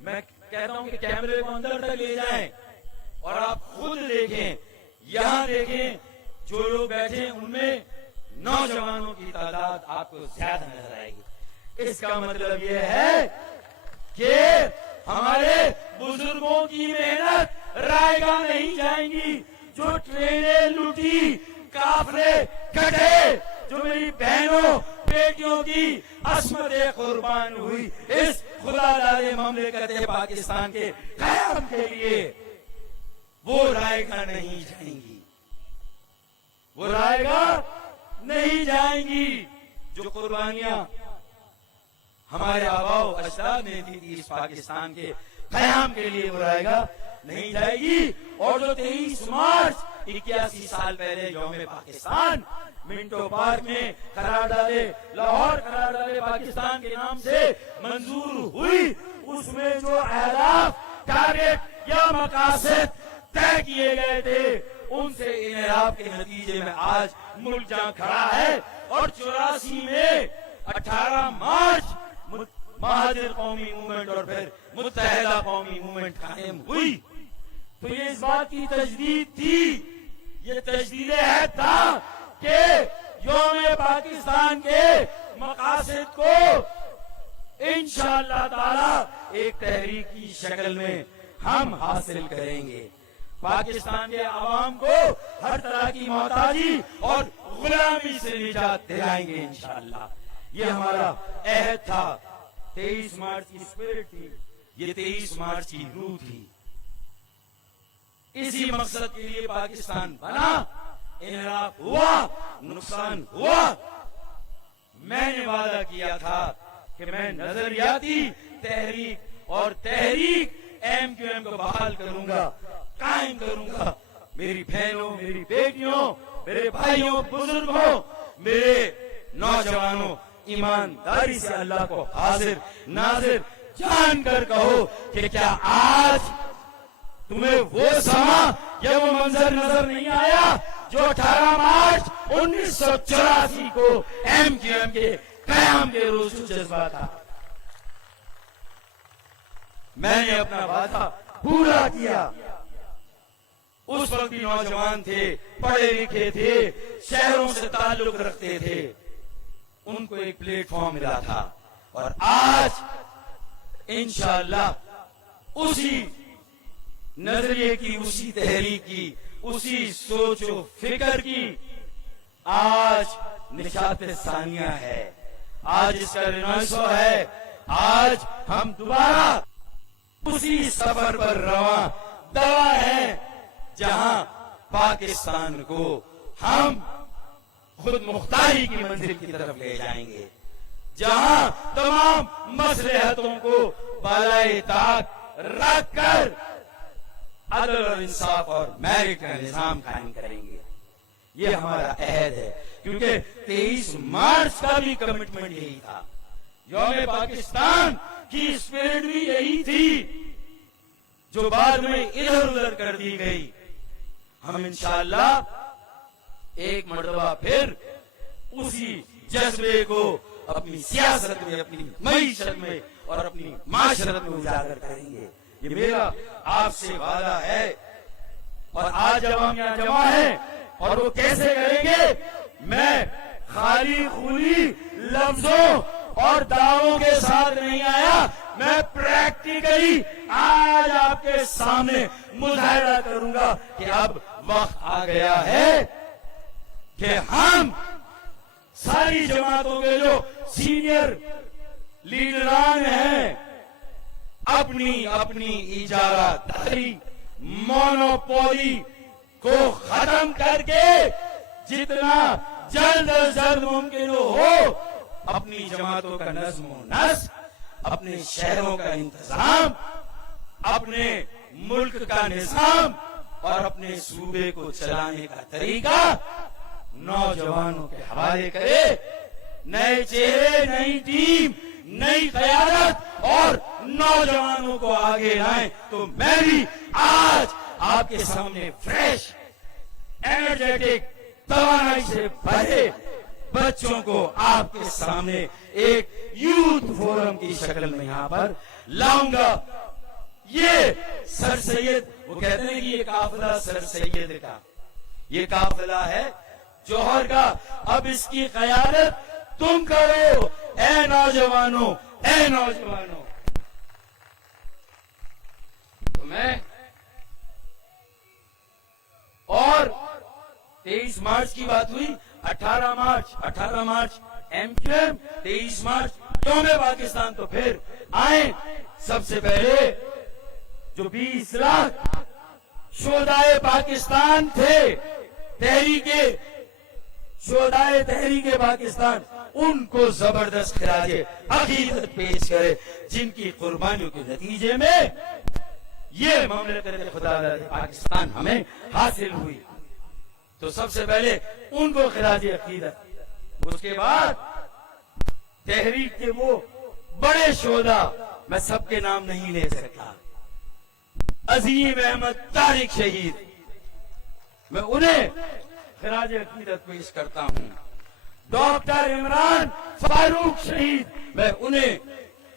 मैं कहता हूं कि कैमरे को अंदर तक ले जाएं और आप खुद देखें, यहां देखें, जो लोग बैठे हैं उनमें नौजवानों की तादाद आपको ज्यादा नजर आएगी। इसका मतलब यह है कि हमारे बुजुर्गों की मेहनत रायगा नहीं जाएंगी। जो ट्रेनें लूटी, काफले कटे, जो मेरी बहनों बेटियों की अस्मतें कुर्बान हुई इस खुदादारे ममलिकत पाकिस्तान के क़याम के लिए, वो रायगा नहीं जाएंगी, वो रायगा नहीं जाएंगी। जो कुर्बानियां हमारे आबाओ अजदाद ने दी थी इस पाकिस्तान के क़याम के लिए, वो रायगा नहीं जाएगी। और जो 23 मार्च 81 साल पहले यौम पाकिस्तान मिंटो पार्क में करार डाले, लाहौर करार डाले पाकिस्तान के नाम से मंजूर हुई, उसमें जो अहदाफ, टारगेट या मकासद तय किए गए थे, उनसे इनराब के नतीजे में आज मुल्क जहां खड़ा है। और 84 में 18 मार्च महाजिर कौमी मूवमेंट और फिर मुत्तहिदा कौमी मूवमेंट कायम हुई, तो ये इस बात की तजदीद थी, ये तजदीद है था कि यौम पाकिस्तान के मकासद को इंशाअल्लाह ताला एक तहरीक की शक्ल में हम हासिल करेंगे। पाकिस्तान के आवाम को हर तरह की मोहताजी और गुलामी से निजात दिलाएंगे इंशाअल्लाह। ये हमारा अहद था। 23 मार्च की स्पिरिट थी, ये 23 मार्च की रूह थी। इसी मकसद के लिए पाकिस्तान बना, इनराफ हुआ, नुकसान हुआ। मैंने वादा किया था कि मैं नजरियाती तहरीक और तहरीक MQM को बहाल करूंगा, कायम करूंगा। मेरी बहनों, मेरी बेटियों, मेरे भाइयों, बुजुर्गों, मेरे नौजवानों, ईमानदारी से अल्लाह को हाजिर नाजिर जानकर कहो कि क्या आज तुम्हें वो समा या वो मंजर नजर नहीं आया जो 18 मार्च 1984 को MQM के कयाम के रोज जज्बा था। मैंने अपना वादा पूरा किया। उस वक्त भी नौजवान थे, पढ़े लिखे थे, शहरों से ताल्लुक रखते थे, उनको एक प्लेटफॉर्म मिला था। और आज इंशाअल्लाह उसी नजरिए की, उसी तहरीक की, उसी सोचो फिक्र की आज निशात सानिया है, आज इसका रिनाइसो है। आज हम दोबारा उसी सफर पर रवा दवा है जहां पाकिस्तान को हम खुद मुख्तारी की मंजिल की तरफ ले जाएंगे, जहां तमाम मसलहतों को बालाए ताक रखकर अदल और इंसाफ और मेरिट का निजाम कायम करेंगे। ये हमारा अहद है, क्योंकि 23 मार्च का भी कमिटमेंट यही था। यौम पाकिस्तान की स्पिरिट भी यही थी, जो बाद में इधर उधर कर दी गई। हम इंशाअल्लाह एक मर्तबा फिर उसी जज्बे को अपनी सियासत में, अपनी मईशत में और अपनी माशरत में उजागर करेंगे। ये मेरा आपसे वादा है। और आज जब हम यहाँ जमा हैं, और वो कैसे करेंगे, मैं खाली खुली लफ्जों और दावों के साथ नहीं आया, मैं प्रैक्टिकली आज आपके सामने मुजाहिरा करूंगा कि अब वक्त आ गया है कि हम सारी जमातों के जो सीनियर लीडरान हैं, अपनी अपनी इजारादारी, मोनोपोली को खत्म करके जितना जल्द अज जल्द मुमकिन हो अपनी जमातों का नज्म व नस्क, अपने शहरों का इंतजाम, अपने मुल्क का निजाम और अपने सूबे को चलाने का तरीका नौजवानों के हवाले करे। नए चेहरे, नई टीम, नई क़यादत और नौजवानों को आगे लाएं। तो मैं भी आज आपके सामने फ्रेश, एनर्जेटिक, तवानाई से भरे बच्चों को आपके सामने एक यूथ फोरम की शक्ल में यहां पर लाऊंगा। ये सर सैयद, वो कहते हैं कि ये काफिला सर सैयद का, ये काफिला है जौहर का। अब इसकी क़यादत तुम करो, ए नौजवानों, ए नौजवानों। तो मैं और 23 मार्च की बात हुई, 18 मार्च एमक्यूएम, 23 मार्च यौम पाकिस्तान। तो फिर आए, सबसे पहले जो 20 लाख शोधाए पाकिस्तान थे, शोधाए तहरीके पाकिस्तान, उनको जबरदस्त खिराजे अकीदत पेश करे, जिनकी कुर्बानियों के नतीजे में ये ममलकत खुदा पाकिस्तान हमें हासिल हुई। तो सबसे पहले उनको खिराजे अकीदत, उसके बाद तहरीक के वो बड़े शोधा, मैं सबके नाम नहीं ले सकता, अजीम अहमद तारिक शहीद, मैं उन्हें खिराजे अकीदत पेश करता हूं। डॉक्टर इमरान फारूक शहीद, मैं उन्हें,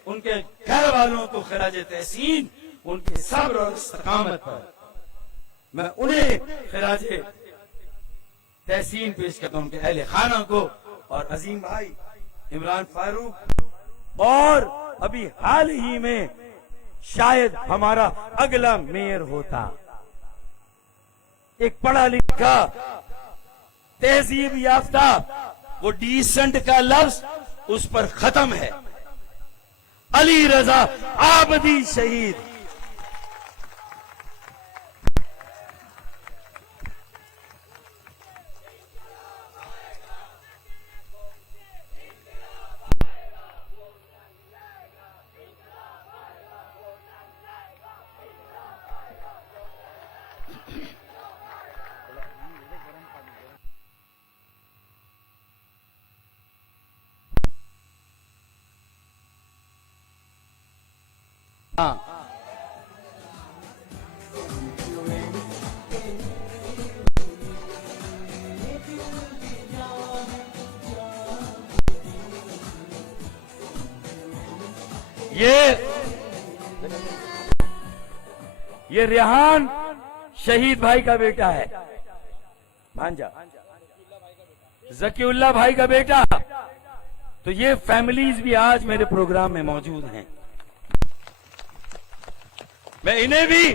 उनके घर वालों को खिराजे तहसीन, उनके सब्र और इस्तकामत पर मैं उन्हें खिराजे तहसीन पेश करता हूं, उनके अहले खाना को और अजीम भाई इमरान फारूक। और अभी हाल ही में शायद हमारा अगला मेयर होता, एक पढ़ा लिखा, तहजीब याफ्ता, वो डिसेंट का लफ्ज उस पर खत्म है, अली रजा आबदी शहीद। हाँ, ये रेहान शहीद भाई का बेटा है, भांजा जकीउल्लाह भाई का बेटा। तो ये फैमिलीज भी आज मेरे प्रोग्राम में मौजूद हैं, मैं इन्हें भी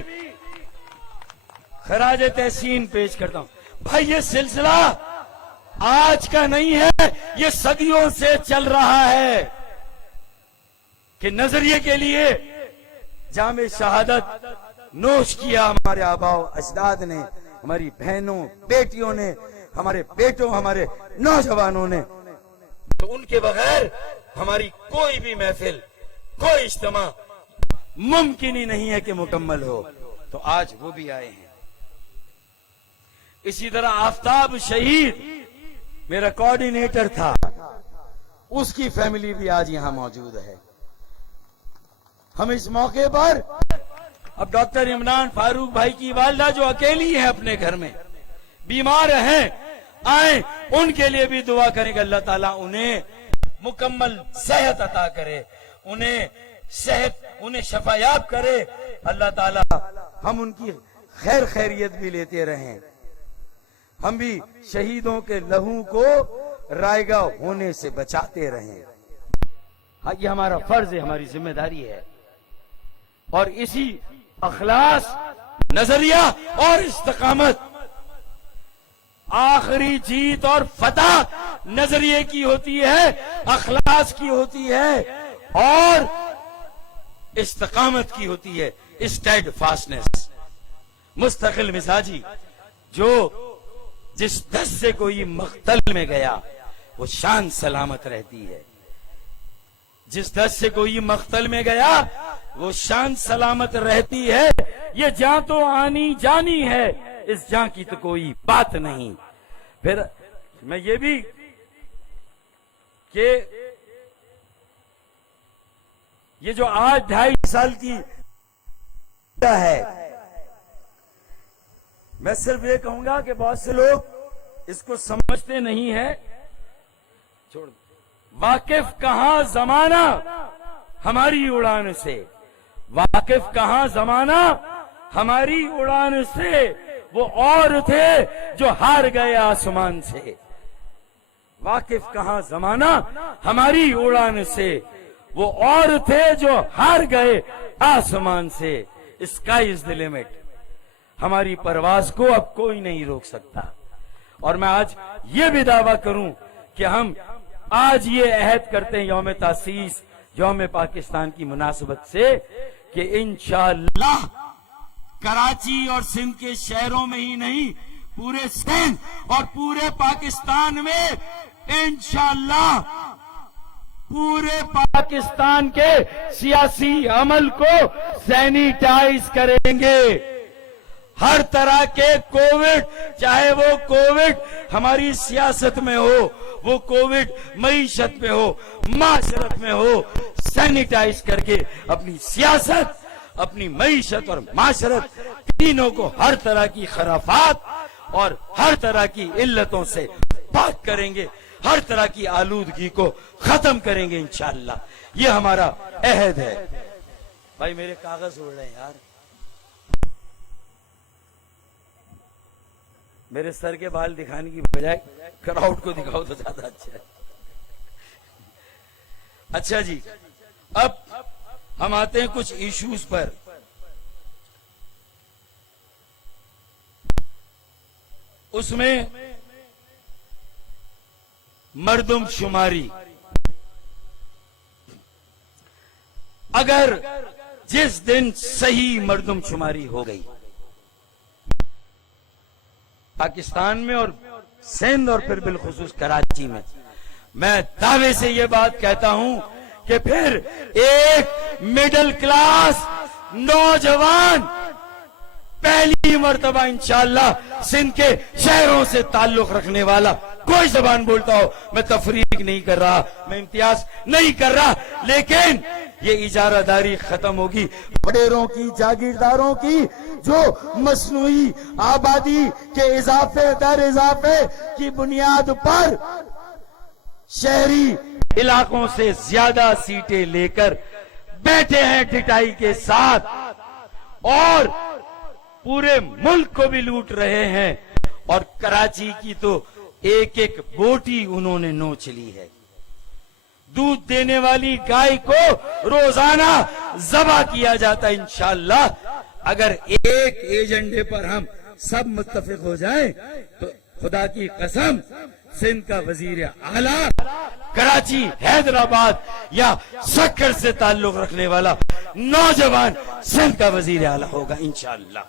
खराज तहसीन पेश करता हूं। भाई ये सिलसिला आज का नहीं है, ये सदियों से चल रहा है कि नजरिए के लिए जामे शहादत नोश किया हमारे आबाओ अजदाद ने, हमारी बहनों बेटियों ने, हमारे बेटों, हमारे नौजवानों ने, तो उनके बगैर हमारी कोई भी महफिल, कोई इज्तिमा मुमकिन ही नहीं है कि मुकम्मल हो। तो आज वो भी आए हैं। इसी तरह आफताब शहीद मेरा कोऑर्डिनेटर था, उसकी फैमिली भी आज यहां मौजूद है। हम इस मौके पर अब डॉक्टर इमरान फारूक भाई की वालिदा जो अकेली है अपने घर में, बीमार हैं, आए, उनके लिए भी दुआ करेंगे। अल्लाह ताला उन्हें मुकम्मल सेहत अता करे, उन्हें सेहत, उन्हें शफायाब करे। अल्लाह ताला हम उनकी खैर खैरियत भी लेते रहें। हम भी शहीदों के लहू को रायगा होने से बचाते रहें। हाँ, ये हमारा फर्ज है, हमारी जिम्मेदारी है। और इसी अखलास, नजरिया और इस्तकामत, आखिरी जीत और फतह नजरिए की होती है, अखलास की होती है और इस्तकामत की होती है। स्टेड फास्टनेस, मुस्तकिल मिजाजी। जो जिस दस से कोई मख्तल में गया वो शान सलामत रहती है। जिस दस से कोई मख्तल में गया वो शान सलामत रहती है। ये जान तो आनी जानी है, इस जान की तो कोई बात नहीं। फिर मैं ये भी कि ये जो आज 2.5 साल की है, मैं सिर्फ ये कहूंगा कि बहुत से लोग इसको समझते नहीं है। छोड़, वाकिफ कहां जमाना हमारी उड़ान से, वाकिफ कहां जमाना हमारी उड़ान से, वो और थे जो हार गए आसमान से। वाकिफ कहां जमाना हमारी उड़ान से, वो और थे जो हार गए आसमान से। Sky is the limit. हमारी परवाज को अब कोई नहीं रोक सकता। और मैं आज ये भी दावा करूं कि हम आज ये अहद करते हैं यौम तासीस, यौम पाकिस्तान की मुनासबत से, कि इंशाअल्लाह कराची और सिंध के शहरों में ही नहीं, पूरे सिंध और पूरे पाकिस्तान में इंशाअल्लाह पूरे पाकिस्तान के सियासी अमल को सैनिटाइज करेंगे। हर तरह के कोविड, चाहे वो कोविड हमारी सियासत में हो, वो कोविड मईशत में हो, माशरत में हो, सैनिटाइज करके अपनी सियासत, अपनी मईशत और माशरत तीनों को हर तरह की खराफात और हर तरह की इल्लतों से पाक करेंगे, हर तरह की आलूदगी को खत्म करेंगे इंशाअल्लाह। ये हमारा अहद है। भाई मेरे कागज उड़ रहे हैं यार, मेरे सर के बाल दिखाने की बजाय क्राउड को दिखाओ तो ज्यादा अच्छा है। अच्छा जी, अब हम आते हैं कुछ इश्यूज पर। उसमें मर्दमशुमारी, अगर जिस दिन सही मर्दमशुमारी हो गई पाकिस्तान में और सिंध और फिर बिलखुसूस कराची में, मैं दावे से ये बात कहता हूं कि फिर एक मिडिल क्लास नौजवान पहली मर्तबा इंशाअल्लाह सिंध के शहरों से ताल्लुक रखने वाला कोई जबान बोलता हो, मैं तफरीक नहीं कर रहा, मैं इम्तियाज नहीं कर रहा, लेकिन ये इजारादारी खत्म होगी। बडेरों की, जागीरदारों की जो मसनूई आबादी के इजाफे दर इजाफे की बुनियाद पर शहरी इलाकों से ज्यादा सीटें लेकर बैठे हैं ढिठाई के साथ और पूरे मुल्क को भी लूट रहे हैं। और कराची की तो एक एक बोटी उन्होंने नोच ली है। दूध देने वाली गाय को रोजाना ज़बा किया जाता है। इंशाअल्लाह अगर एक एजेंडे पर हम सब मुत्तफिक हो जाएं तो खुदा की कसम सिंध का वजीर आला कराची, हैदराबाद या सक्कर से ताल्लुक रखने वाला नौजवान सिंध का वजीर आला होगा इंशाअल्लाह।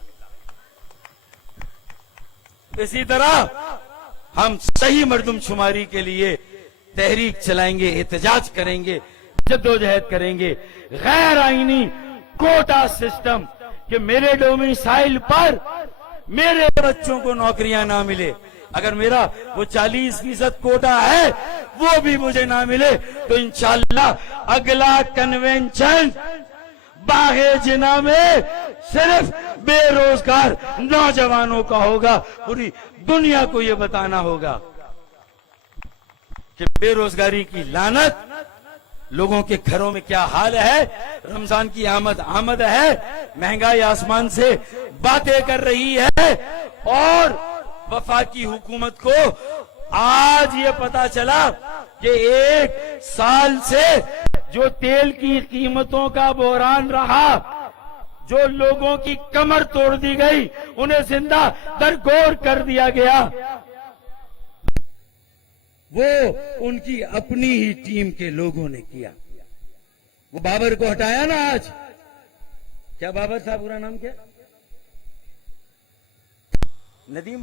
इसी तरह हम सही मर्दमशुमारी के लिए तहरीक चलाएंगे, एहतजाज करेंगे, जद्दोजहद करेंगे। गैर आईनी कोटा सिस्टम कि मेरे डोमिसाइल पर मेरे बच्चों को नौकरियां ना मिले, अगर मेरा वो 40% कोटा है वो भी मुझे ना मिले तो इंशाअल्लाह अगला कन्वेंशन बागे जिना में सिर्फ बेरोजगार नौजवानों का होगा। पूरी दुनिया को ये बताना होगा कि बेरोजगारी की लानत, लोगों के घरों में क्या हाल है। रमजान की आमद है, महंगाई आसमान से बातें कर रही है और वफाकी हुकूमत को आज ये पता चला कि 1 साल से जो तेल की कीमतों का बहरान रहा, जो लोगों की कमर तोड़ दी गई, उन्हें जिंदा दरगोर कर दिया गया, वो उनकी अपनी ही टीम के लोगों ने किया। वो बाबर को हटाया ना आज, क्या बाबर था, पूरा नाम क्या? नदीम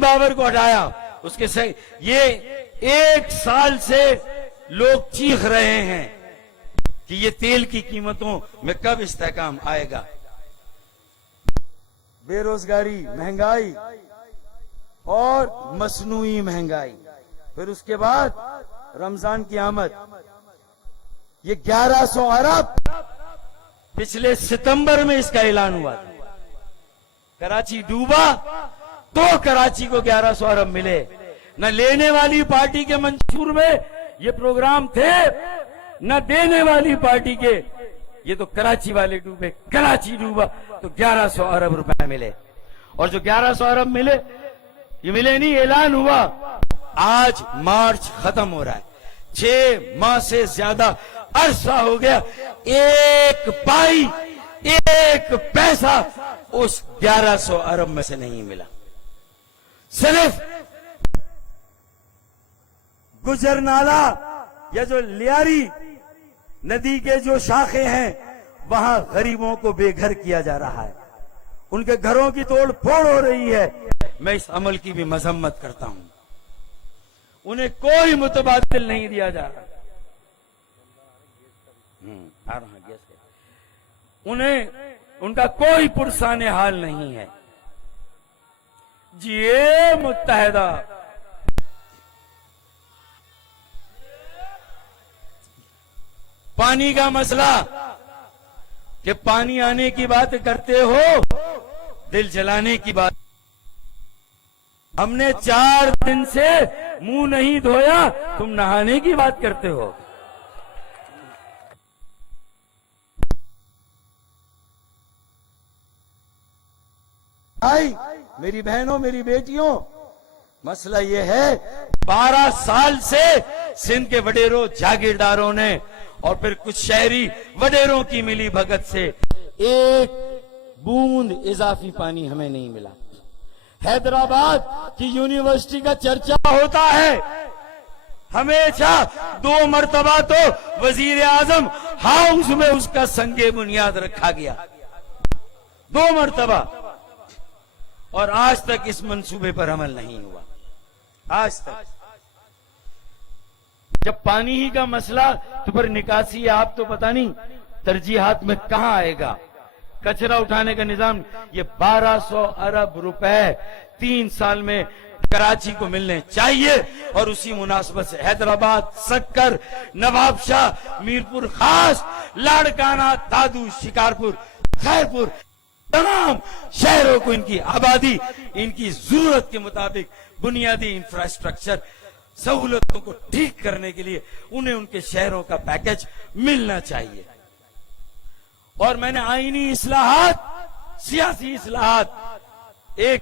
बाबर को हटाया। उसके सही ये 1 साल से लोग चीख रहे हैं कि ये तेल की कीमतों में कब इस्तेहकाम आएगा। बेरोजगारी, महंगाई और मसनूई महंगाई, फिर उसके बाद रमजान की आमद, ये 1100 अरब पिछले सितंबर में इसका ऐलान हुआ। कराची डूबा तो कराची को 1100 अरब मिले। न लेने वाली पार्टी के मंशूर में ये प्रोग्राम थे, न देने वाली पार्टी के। ये तो कराची वाले डूबे, कराची डूबा तो 1100 अरब रुपए मिले। और जो 1100 अरब मिले, ये मिले नहीं, ऐलान हुआ। आज मार्च खत्म हो रहा है, 6 माह से ज्यादा अरसा हो गया, एक पाई, एक पैसा उस 1100 अरब में से नहीं मिला। सिर्फ गुजरनाला या जो लियारी नदी के जो शाखे हैं, वहां गरीबों को बेघर किया जा रहा है, उनके घरों की तोड़ फोड़ हो रही है। मैं इस अमल की भी मजम्मत करता हूं। उन्हें कोई मुतबादिल नहीं दिया जा रहा। आ रहा गैस है। उन्हें उनका कोई पुरसाने हाल नहीं है। जिए मुत्तहदा। पानी का मसला कि पानी आने की बात करते हो, दिल जलाने की बात। हमने 4 दिन से मुंह नहीं धोया, तुम नहाने की बात करते हो। मेरी बहनों, मेरी बेटियों, मसला यह है 12 साल से सिंध के वडेरों, जागीरदारों ने और फिर कुछ शहरी वडेरों की मिली भगत से एक बूंद इजाफी पानी हमें नहीं मिला। हैदराबाद की यूनिवर्सिटी का चर्चा होता है, हमेशा 2 मरतबा तो वजीर आजम हाउस में उसका संगे बुनियाद रखा गया, 2 मरतबा, और आज तक इस मंसूबे पर अमल नहीं हुआ। आज तक जब पानी ही का मसला, तो फिर निकासी है, आप तो पता नहीं तरजीहात में कहां आएगा। कचरा उठाने का निजाम, ये 1200 अरब रुपए 3 साल में कराची को मिलने चाहिए। और उसी मुनासबत से हैदराबाद, सक्कर, नवाबशाह, मीरपुर खास, लाड़काना, दादू, शिकारपुर, खैरपुर, तमाम शहरों को इनकी आबादी, इनकी जरूरत के मुताबिक बुनियादी इंफ्रास्ट्रक्चर सहूलतों को ठीक करने के लिए उन्हें उनके शहरों का पैकेज मिलना चाहिए। और मैंने आईनी इस्लाहात, सियासी इस्लाहात, एक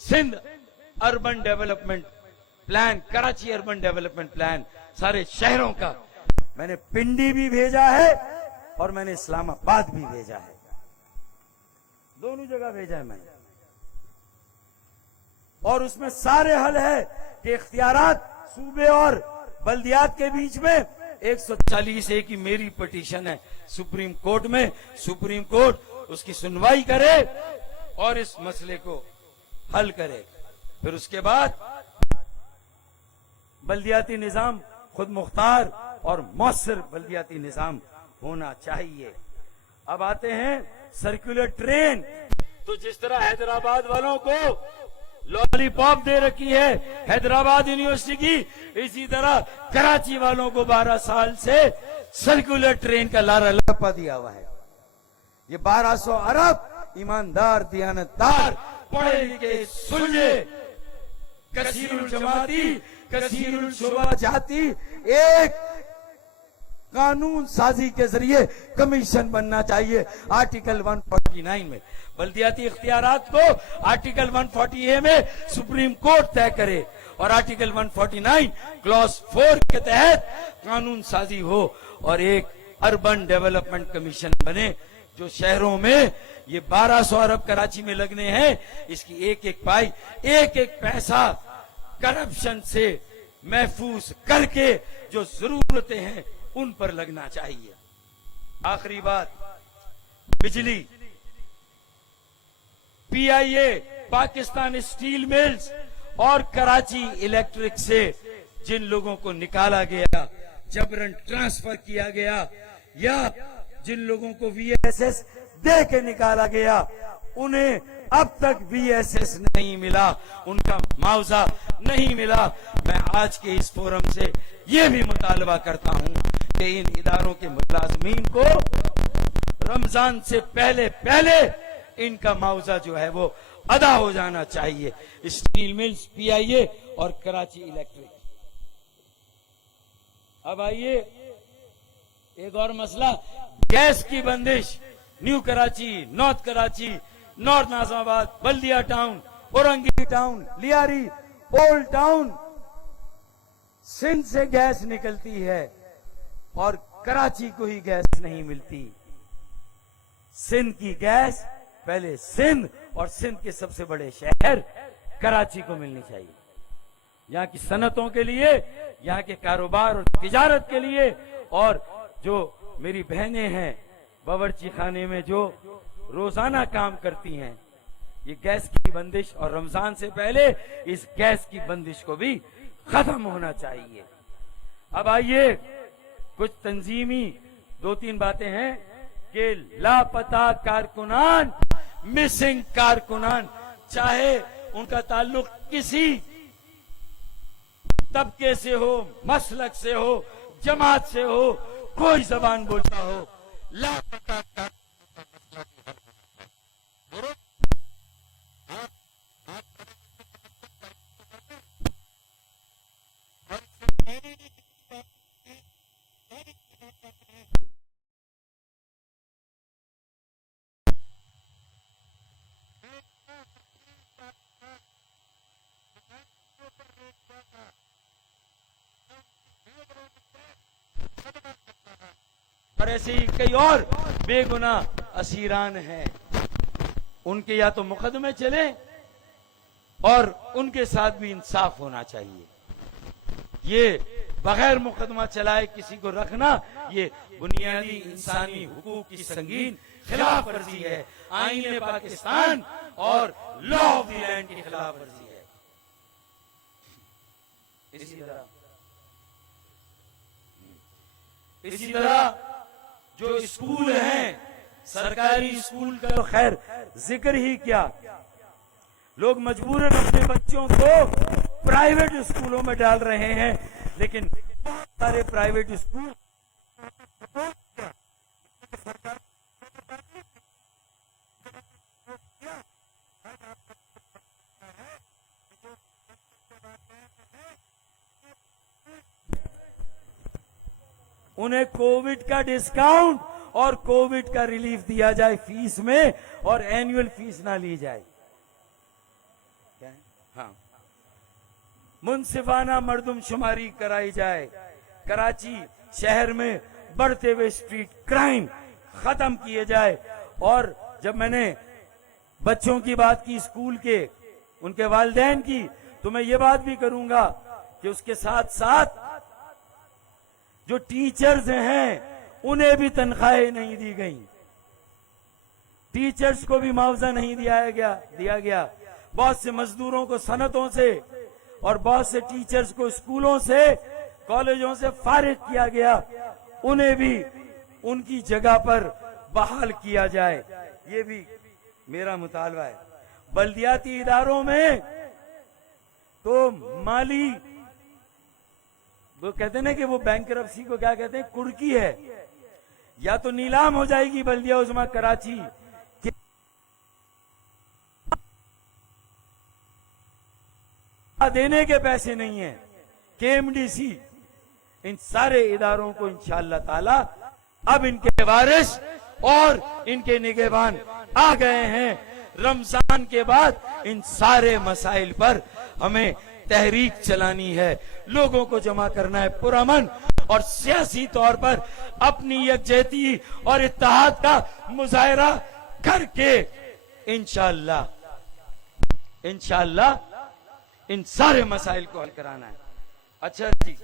Sindh urban development plan, Karachi urban development plan, सारे शहरों का मैंने पिंडी भी भेजा है और मैंने इस्लामाबाद भी भेजा है, दोनों जगह भेजा है मैंने। और उसमें सारे हल है कि इख्तियारात सूबे और बल्दियात के बीच में 140A की मेरी पिटीशन है सुप्रीम कोर्ट में। सुप्रीम कोर्ट उसकी सुनवाई करे और इस मसले को हल करे। फिर उसके बाद बल्दियाती निजाम खुद मुख्तार और मौसर बल्दियाती निजाम होना चाहिए। अब आते हैं सर्कुलर ट्रेन। तो जिस तरह हैदराबाद वालों को लॉलीपॉप दे रखी है हैदराबाद यूनिवर्सिटी की, इसी तरह कराची वालों को 12 साल से सर्कुलर ट्रेन का लारा लपा दिया हुआ है। ये 1200 अरब ईमानदार दियानतदार पढ़े लिखे सुलझे कसीरुल जमाती कसीरुल शुबा जाती एक कानून साजी के जरिए कमीशन बनना चाहिए। आर्टिकल 149 में बल्दियाती इख्तियारात को आर्टिकल 140A में सुप्रीम कोर्ट तय करे और आर्टिकल 149 क्लॉज 4 के तहत कानून साजी हो और एक अर्बन डेवलपमेंट कमीशन बने जो शहरों में ये 1200 अरब कराची में लगने हैं, इसकी एक एक पाई एक एक पैसा करप्शन से महफूज करके जो जरूरतें हैं उन पर लगना चाहिए। आखिरी बात, बिजली। PIA पाकिस्तान स्टील मिल्स और कराची इलेक्ट्रिक से जिन लोगों को निकाला गया, जबरन ट्रांसफर किया गया या जिन लोगों को VSS दे के निकाला गया, उन्हें अब तक VSS नहीं मिला, उनका मुआवजा नहीं मिला। मैं आज के इस फोरम से ये भी मुतालबा करता हूं कि इन इदारों के मुलाजमीन को रमजान से पहले पहले इनका मुआवजा जो है वो अदा हो जाना चाहिए। स्टील मिल्स, PIA और कराची इलेक्ट्रिक। अब आइए एक और मसला, गैस की बंदिश। New Karachi, North Karachi, North Nazimabad, Baldia Town, Orangi Town, Lyari, Old Town, Sindh से गैस निकलती है और कराची को ही गैस नहीं मिलती। सिंध की गैस पहले सिंध और सिंध के सबसे बड़े शहर कराची को मिलनी चाहिए। यहाँ की सनतों के लिए, यहाँ के कारोबार और तिजारत के लिए, और जो मेरी बहनें हैं बावर्ची खाने में जो रोजाना काम करती हैं, ये गैस की बंदिश और रमजान से पहले इस गैस की बंदिश को भी खत्म होना चाहिए। अब आइए कुछ तंजीमी 2-3 बातें हैं कि लापता कारकुनान, मिसिंग कारकुनान, चाहे उनका ताल्लुक किसी तबके से हो, मसलक से हो, जमात से हो, कोई जबान बोलता हो, लापता और ऐसे ही कई और बेगुनाह असीरान हैं, उनके या तो मुकदमे चले और उनके साथ भी इंसाफ होना चाहिए। ये बगैर मुकदमा चलाए किसी को रखना ये बुनियादी इंसानी हुकूक की संगीन खिलाफ वर्जी है, आईने पाकिस्तान और लॉ ऑफ द लैंड की खिलाफ वर्जी है। इसी तरह जो स्कूल हैं, सरकारी स्कूल का तो खैर जिक्र ही क्या, लोग मजबूरन अपने बच्चों को प्राइवेट स्कूलों में डाल रहे हैं, लेकिन बहुत सारे प्राइवेट स्कूल उन्हें कोविड का डिस्काउंट और कोविड का रिलीफ दिया जाए फीस में, और एनुअल फीस ना ली जाए। क्या है? हाँ, मुनसिफाना मर्दमशुमारी कराई जाए। कराची शहर में बढ़ते हुए स्ट्रीट क्राइम खत्म किए जाए। और जब मैंने बच्चों की बात की, स्कूल के, उनके वालिदैन की, तो मैं ये बात भी करूंगा कि उसके साथ साथ जो टीचर्स हैं उन्हें भी तनख्वाहें नहीं दी गई। टीचर्स को भी मुआवजा नहीं दिया गया। बहुत से मजदूरों को सनतों से और बहुत से टीचर्स को स्कूलों से, कॉलेजों से फारिग किया गया। उन्हें भी उनकी जगह पर बहाल किया जाए, ये भी मेरा मुतालबा है। बल्दियाती इदारों में तो माली, वो कहते हैं ना कि वो बैंकरप्सी को क्या कहते हैं, कुर्की है। या तो नीलाम हो जाएगी बल्दिया उस्मा कराची, देने के पैसे नहीं है। KMDC, इन सारे इदारों को इंशाअल्लाह ताला अब इनके वारिस और इनके निगहबान आ गए हैं। रमजान के बाद इन सारे मसाइल पर हमें तहरीक चलानी है, लोगों को जमा करना है पुरअमन, और सियासी तौर पर अपनी यकजहती और इत्तेहाद का मुजाहरा करके इंशाअल्लाह इन सारे मसाइल को हल कराना है। अच्छा जी,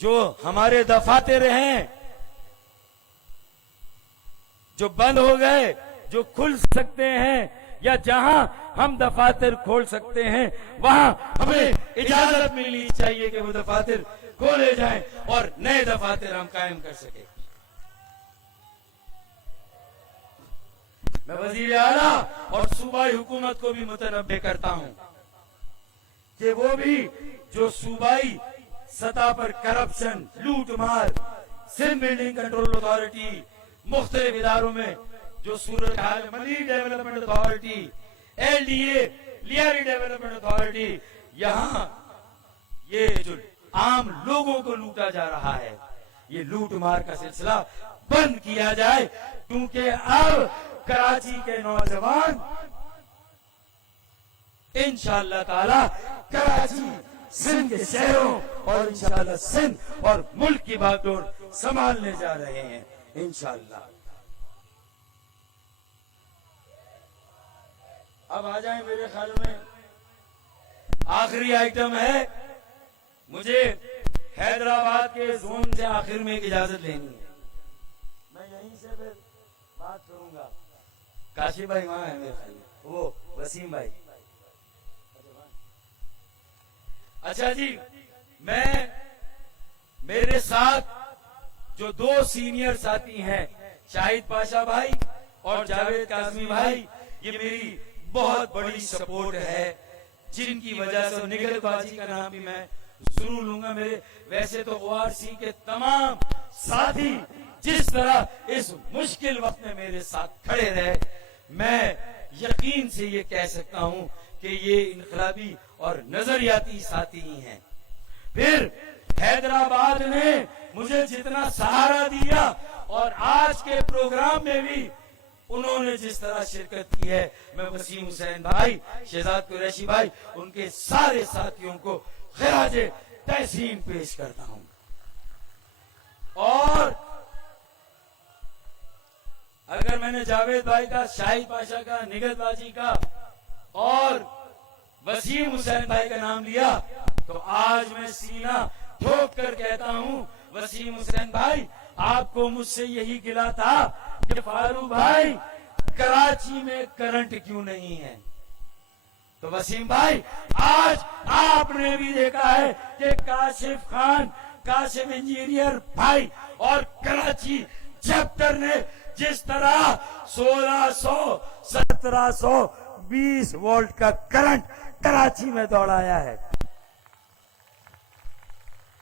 जो हमारे दफातर हैं जो बंद हो गए, जो खुल सकते हैं, या जहां हम दफातर खोल सकते हैं वहां हमें इजाजत मिलनी चाहिए कि वो दफातर खोले जाएं और नए दफातर हम कायम कर सके। मैं वजीर आला और सूबाई हुकूमत को भी मुतनब्बे करता हूं कि वो भी जो सूबाई सतह पर करप्शन, लूट मार, सिंध बिल्डिंग कंट्रोल अथॉरिटी, मुख्तलिफ इदारों में जो सूरत हाल, मनी Development Authority, LDA, Lyari Development Authority, यहाँ ये जो आम लोगों को लूटा जा रहा है, ये लूट मार का सिलसिला बंद किया जाए। क्योंकि अब कराची के नौजवान इंशाअल्लाह ताला कराची, सिंध के शहरों और इंशाअल्लाह सिंध और मुल्क की बागडोर संभालने जा रहे हैं इंशाअल्लाह। अब आ जाए, मेरे ख्याल में आखिरी आइटम है, मुझे हैदराबाद के जोन से आखिर में एक इजाजत लेनी है। मैं यहीं से फिर बात करूंगा। काशी भाई वहां है मेरे ख्याल में, वो वसीम भाई। अच्छा जी, मेरे साथ जो दो सीनियर साथी हैं, शाहिद पाशा भाई और जावेद काजमी भाई, ये मेरी बहुत बड़ी सपोर्ट है, जिनकी वजह से निगलबाजी का नाम भी मैं जरूर लूंगा। मेरे वैसे तो ORC के तमाम साथी जिस तरह इस मुश्किल वक्त में मेरे साथ खड़े रहे, मैं यकीन से ये कह सकता हूं कि ये इनकलाबी और नजरियाती साथी ही हैं। फिर हैदराबाद ने मुझे जितना सहारा दिया और आज के प्रोग्राम में भी उन्होंने जिस तरह शिरकत की है, मैं वसीम हुसैन भाई, शहजाद कुरैशी भाई, उनके सारे साथियों को खिराजे तहसीन पेश करता हूं। और अगर मैंने जावेद भाई का, शाहिद पाशा का, निगहतबाजी का और वसीम हुसैन भाई का नाम लिया, तो आज मैं सीना ठोक कर कहता हूं, वसीम हुसैन भाई, आपको मुझसे यही गिला था कि फारूक भाई कराची में करंट क्यों नहीं है। तो वसीम भाई, आज आपने भी देखा है कि काशिफ खान, काशिफ इंजीनियर भाई और कराची चैप्टर ने जिस तरह 1600, 1720 वोल्ट का करंट कराची में दौड़ाया है।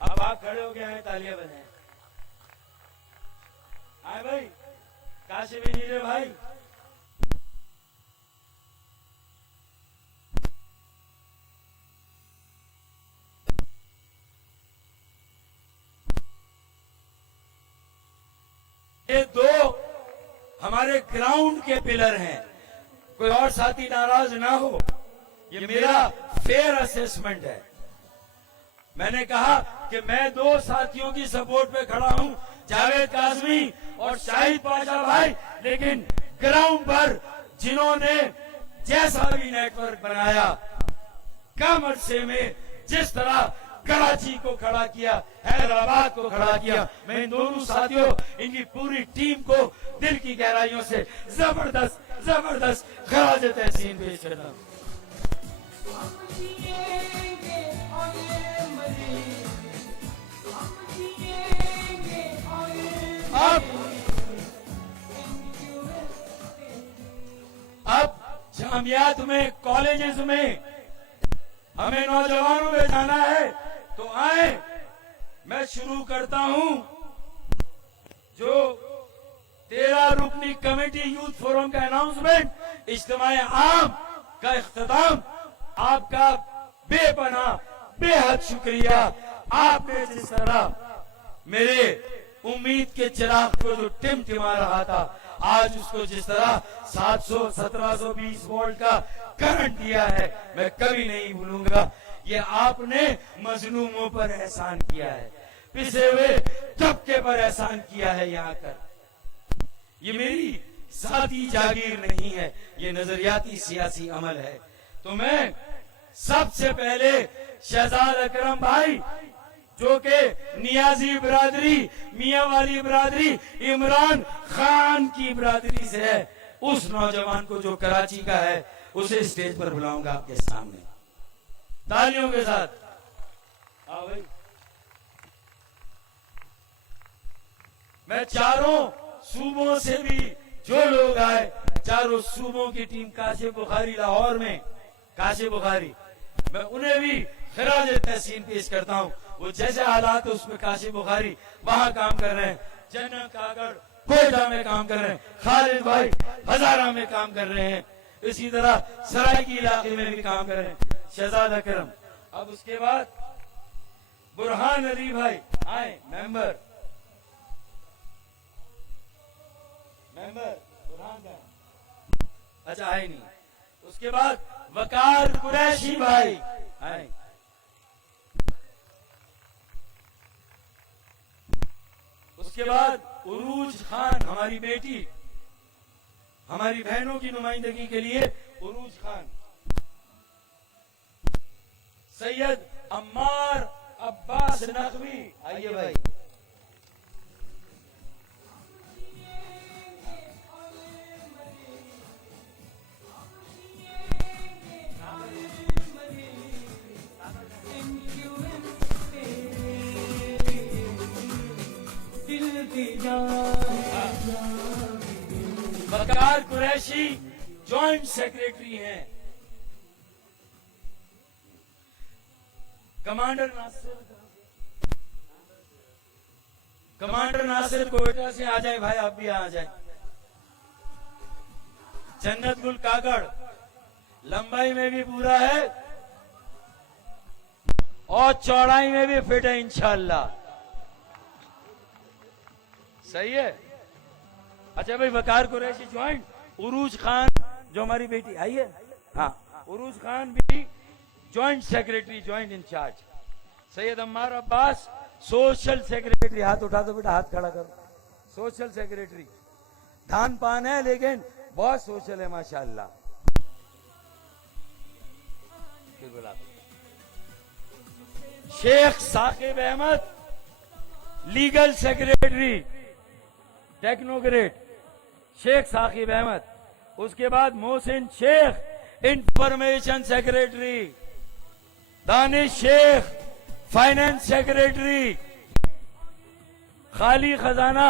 अब आप खड़े हो गए हैं, तालियां बजाएं। आए भाई, काशिफ इंजीनियर भाई, ये दो हमारे ग्राउंड के पिलर हैं। कोई और साथी नाराज ना हो, ये मेरा फेयर असेसमेंट है। मैंने कहा कि मैं दो साथियों की सपोर्ट पे खड़ा हूं, जावेद काजमी और शाहिद पाशा भाई, लेकिन ग्राउंड पर जिन्होंने जैसा भी नेटवर्क बनाया, कम अरसे में जिस तरह कराची को खड़ा किया, हैदराबाद को खड़ा किया। मैं इन दोनों साथियों, इनकी पूरी टीम को दिल की गहराइयों से जबरदस्त खराज तहसीन पेश करता हूं। अब जामियात में, कॉलेजेस में हमें नौजवानों में जाना है, तो आए। मैं शुरू करता हूं जो 13 रुकनी कमेटी यूथ फोरम का अनाउंसमेंट, इज्तिमाए आम का इख्तिताम। आपका बेपनाह बेहद शुक्रिया। आपने जिस तरह मेरे उम्मीद के चिराग को जो टिमटिमा रहा था, आज उसको जिस तरह 1720 वोल्ट का करंट दिया है, मैं कभी नहीं भूलूंगा। ये आपने मजलूमों पर एहसान किया है, पिसे हुए तबके पर एहसान किया है। यहाँ कर ये मेरी साथी जागीर नहीं है, ये नजरियाती सियासी अमल है। तो मैं सबसे पहले शहजाद अकरम भाई, जो के नियाजी बिरादरी, मियां वाली बिरादरी, इमरान खान की बिरादरी से है, उस नौजवान को जो कराची का है, उसे स्टेज पर बुलाऊंगा आपके सामने तालियों के साथ। आओ भाई। मैं चारों सूबों से भी जो लोग आए, चारों सूबों की टीम, काशिफ बुखारी लाहौर में, काशिफ बुखारी, मैं उन्हें भी खिराज तहसीन पेश करता हूं। वो जैसे हालात है उसमें काशिफ बुखारी वहां काम कर रहे हैं, जन्नत कागड़ कोयटा में काम कर रहे हैं, खालिद भाई हजारा में काम कर रहे हैं, इसी तरह सरायकी इलाके में भी काम कर रहे हैं, शहजाद अकरम। अब उसके बाद बुरहान अली भाई आए, मेंबर बुरहान भाई, अच्छा आए नहीं। उसके बाद वकार कुरैशी भाई आए। उसके बाद उरूज खान, हमारी बेटी, हमारी बहनों की नुमाइंदगी के लिए उरूज खान। सैयद अम्मार अब्बास नकवी, आइए भाई। वकार कुरैशी जॉइंट सेक्रेटरी हैं। कमांडर नासिर कोयटा से आ जाए भाई, आप भी आ जाए। जन्नत गुल कागड़ लंबाई में भी पूरा है और चौड़ाई में भी फिट है इंशाअल्लाह, सही है। अच्छा भाई, वकार कुरैशी ज्वाइंट, उरूज खान जो हमारी बेटी आई है, हाँ, उरूज खान भी joint secretary, joint incharge. Syed Ammar Abbas social secretary, हाथ उठा दो बेटा, हाथ खड़ा करो, सोशल सेक्रेटरी। धान पान है लेकिन बहुत सोशल है माशाअल्लाह। Sheikh Saqib Ahmed legal secretary, technocrat Sheikh Saqib Ahmed. उसके बाद Mohsin Sheikh information secretary, Danish Sheikh finance secretary, खाली खजाना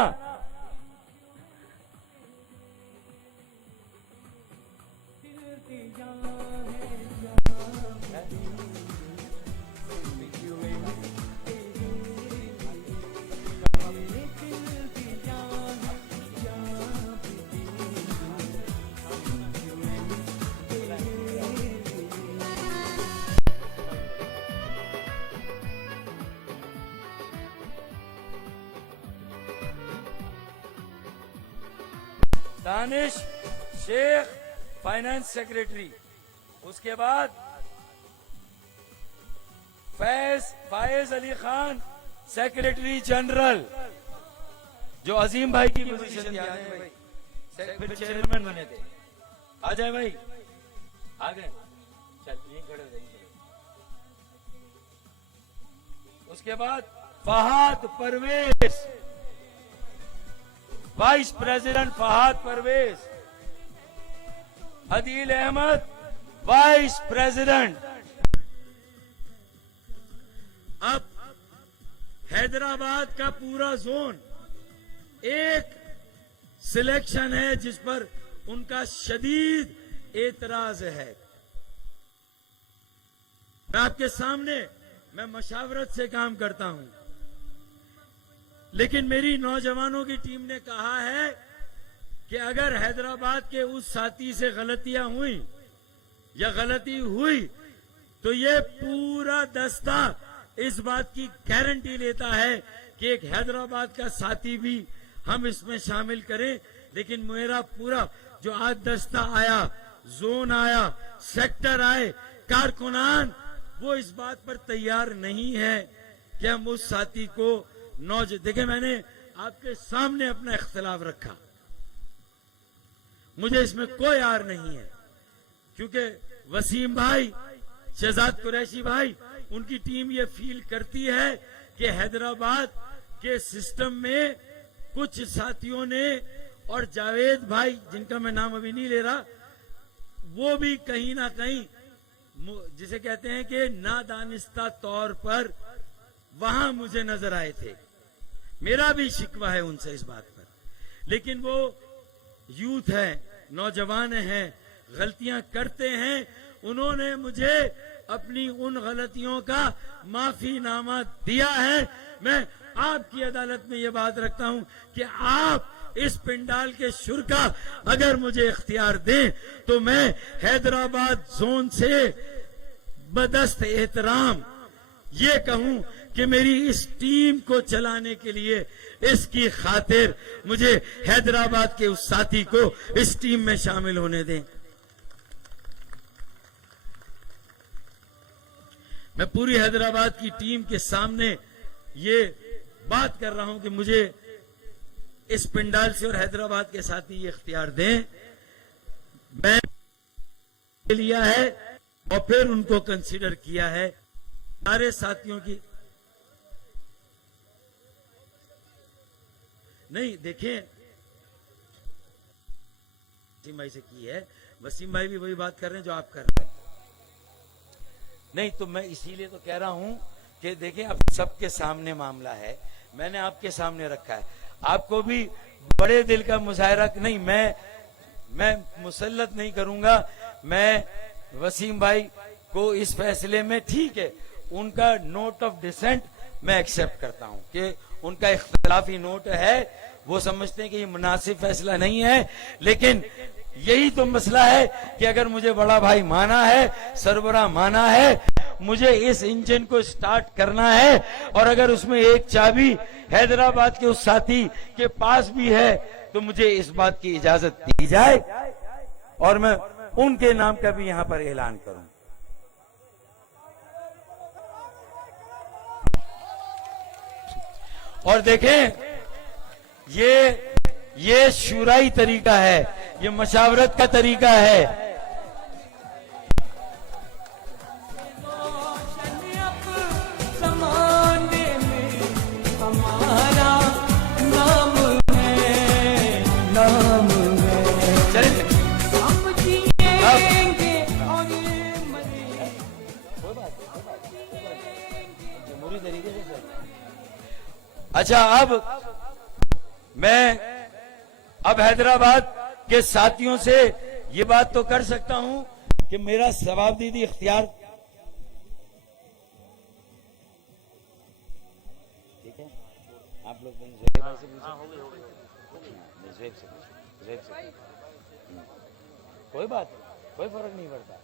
दानिश शेख फाइनेंस सेक्रेटरी। उसके बाद फायज अली खान सेक्रेटरी जनरल, जो अजीम भाई की पोजीशन थी, फिर चेयरमैन बने थे। आ जाए भाई, आ गए, चल यहीं खड़े हो जाएंगे। उसके बाद Fahad Parvez, vice president Fahad Parvez, Adeel Ahmed vice president. अब हैदराबाद का पूरा जोन एक सिलेक्शन है जिस पर उनका शदीद एतराज है। मैं आपके सामने मैं मशावरत से काम करता हूं, लेकिन मेरी नौजवानों की टीम ने कहा है कि अगर हैदराबाद के उस साथी से गलतियां हुई या गलती हुई तो ये पूरा दस्ता इस बात की गारंटी लेता है कि एक हैदराबाद का साथी भी हम इसमें शामिल करें। लेकिन मेरा पूरा जो आज दस्ता आया, जोन आया, सेक्टर आए, कारकुनान, वो इस बात पर तैयार नहीं है कि हम उस साथी को देखिए, मैंने आपके सामने अपना इख्तिलाफ रखा, मुझे इसमें कोई आर नहीं है, क्योंकि वसीम भाई, शहजाद कुरैशी भाई, उनकी टीम ये फील करती है कि हैदराबाद के सिस्टम में कुछ साथियों ने, और जावेद भाई जिनका मैं नाम अभी नहीं ले रहा, वो भी कहीं ना कहीं जिसे कहते हैं कि नादानिस्ता तौर पर वहां मुझे नजर आए थे। मेरा भी शिकवा है उनसे इस बात पर, लेकिन वो यूथ है, नौजवान हैं, गलतियां करते हैं। उन्होंने मुझे अपनी उन गलतियों का माफीनामा दिया है। मैं आपकी अदालत में ये बात रखता हूं कि आप इस पिंडाल के शुर का अगर मुझे इख्तियार दें तो मैं हैदराबाद जोन से बदस्त एहतराम ये कहूं कि मेरी इस टीम को चलाने के लिए, इसकी खातिर मुझे हैदराबाद के उस साथी को इस टीम में शामिल होने दें। मैं पूरी हैदराबाद की टीम के सामने ये बात कर रहा हूं कि मुझे इस पिंडाल से और हैदराबाद के साथी ये इख्तियार दें। मैं लिया है और फिर उनको कंसीडर किया है। सारे साथियों की नहीं, देखें, वसीम भाई से की है, वसीम भाई भी वही बात कर रहे हैं जो आप कर रहे हैं। नहीं तो मैं इसीलिए तो कह रहा हूं कि देखें, अब सबके सामने मामला है, मैंने आपके सामने रखा है। आपको भी बड़े दिल का मुजाहरा नहीं, मैं मुसल्लत नहीं करूंगा। मैं वसीम भाई को इस फैसले में, ठीक है, उनका नोट ऑफ डिसेंट मैं एक्सेप्ट करता हूं कि उनका इख्तिलाफी नोट है, वो समझते हैं कि ये मुनासिब फैसला नहीं है। लेकिन यही तो मसला है कि अगर मुझे बड़ा भाई माना है, सरबराह माना है, मुझे इस इंजन को स्टार्ट करना है, और अगर उसमें एक चाबी हैदराबाद के उस साथी के पास भी है तो मुझे इस बात की इजाजत दी जाए और मैं उनके नाम का भी यहां पर ऐलान करूं। और देखें, ये शुराई तरीका है, ये मशावरत का तरीका है। अच्छा, मैं हैदराबाद के साथियों से ये बात तो कर सकता हूं कि मेरा सवाबदीदी इख्तियार, ठीक है, आप लोग कोई बात, कोई फर्क नहीं पड़ता।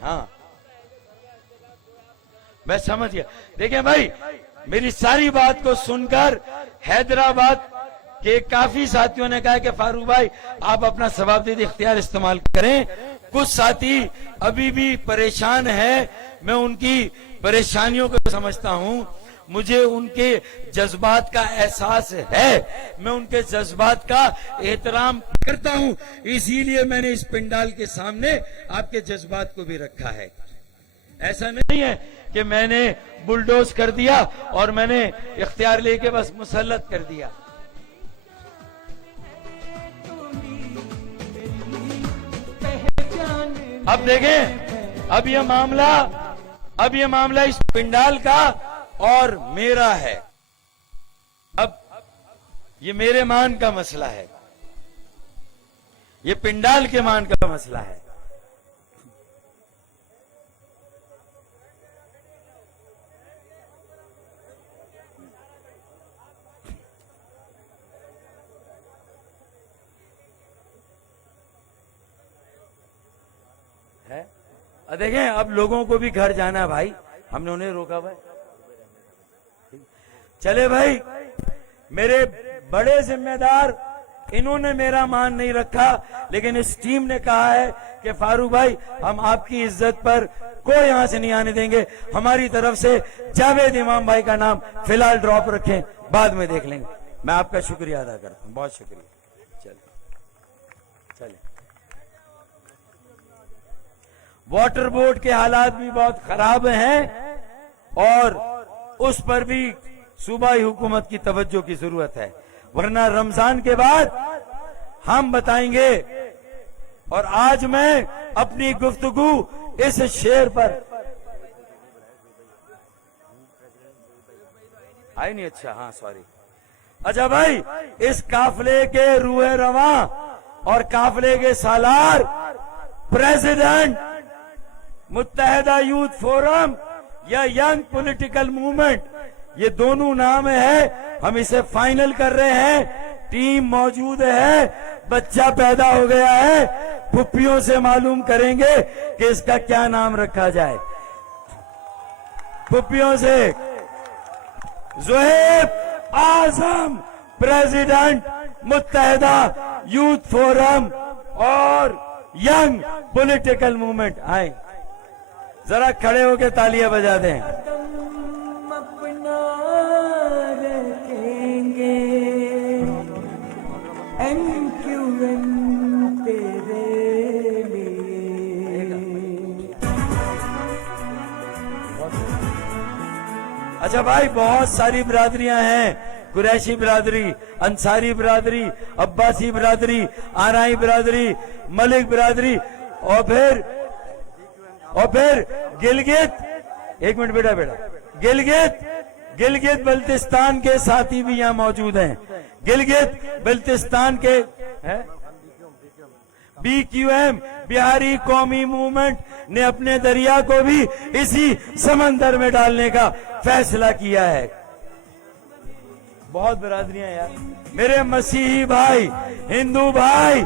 हाँ, मैं समझ गया। देखिए भाई, मेरी सारी बात को सुनकर हैदराबाद के काफी साथियों ने कहा कि फारूक भाई आप अपना सवाबदीद इख्तियार इस्तेमाल करें। कुछ साथी अभी भी परेशान है, मैं उनकी परेशानियों को समझता हूं, मुझे उनके जज्बात का एहसास है, मैं उनके जज्बात का एहतराम करता हूं, इसीलिए मैंने इस पिंडाल के सामने आपके जज्बात को भी रखा है। ऐसा नहीं है कि मैंने बुलडोज कर दिया और मैंने इख्तियार लेके बस मुसल्लत कर दिया। अब देखें, अब ये मामला इस पिंडाल का और मेरा है। अब ये मेरे मान का मसला है, ये पिंडाल के मान का मसला है। देखें, अब लोगों को भी घर जाना है भाई, हमने उन्हें रोका भाई। चले भाई, मेरे बड़े जिम्मेदार, इन्होंने मेरा मान नहीं रखा, लेकिन इस टीम ने कहा है कि फारूक भाई हम आपकी इज्जत पर कोई यहां से नहीं आने देंगे। हमारी तरफ से जावेद इमाम भाई का नाम फिलहाल ड्रॉप रखें, बाद में देख लेंगे। मैं आपका शुक्रिया अदा करता हूं, बहुत शुक्रिया। चले वाटर बोर्ड के हालात भी बहुत खराब हैं और उस पर भी सूबाई हुकूमत की तवज्जो की जरूरत है, वरना रमजान के बाद हम बताएंगे। और आज मैं अपनी गुफ्तगू इस शेर पर आई नहीं, अच्छा हाँ सॉरी, अच्छा भाई, इस काफले के रूहे रवा और काफले के सालार प्रेसिडेंट मुत्तहिदा यूथ फोरम या यंग पॉलिटिकल मूवमेंट, ये दोनों नाम है। हम इसे फाइनल कर रहे हैं, टीम मौजूद है, बच्चा पैदा हो गया है, फुप्पियों से मालूम करेंगे कि इसका क्या नाम रखा जाए। फुप्पियों से ज़ुहैब आजम प्रेसिडेंट मुत्तहिदा यूथ फोरम और यंग पॉलिटिकल मूवमेंट आए, जरा खड़े होकर तालियां बजा दें। अपना रखेंगे MQM तेरे लिए। अच्छा भाई, बहुत सारी बिरादरियां हैं, कुरैशी बिरादरी, अंसारी बिरादरी, अब्बासी बिरादरी, आराई बिरादरी, मलिक बिरादरी और फिर गिलगित, एक मिनट बेटा, गिलगित बल्तिस्तान के साथी भी यहाँ मौजूद हैं। गिलगित बल्तिस्तान के BQM बिहारी कौमी मूवमेंट ने अपने दरिया को भी इसी समंदर में डालने का फैसला किया है। बहुत बिरादरियां यार, मेरे मसीही भाई, हिंदू भाई,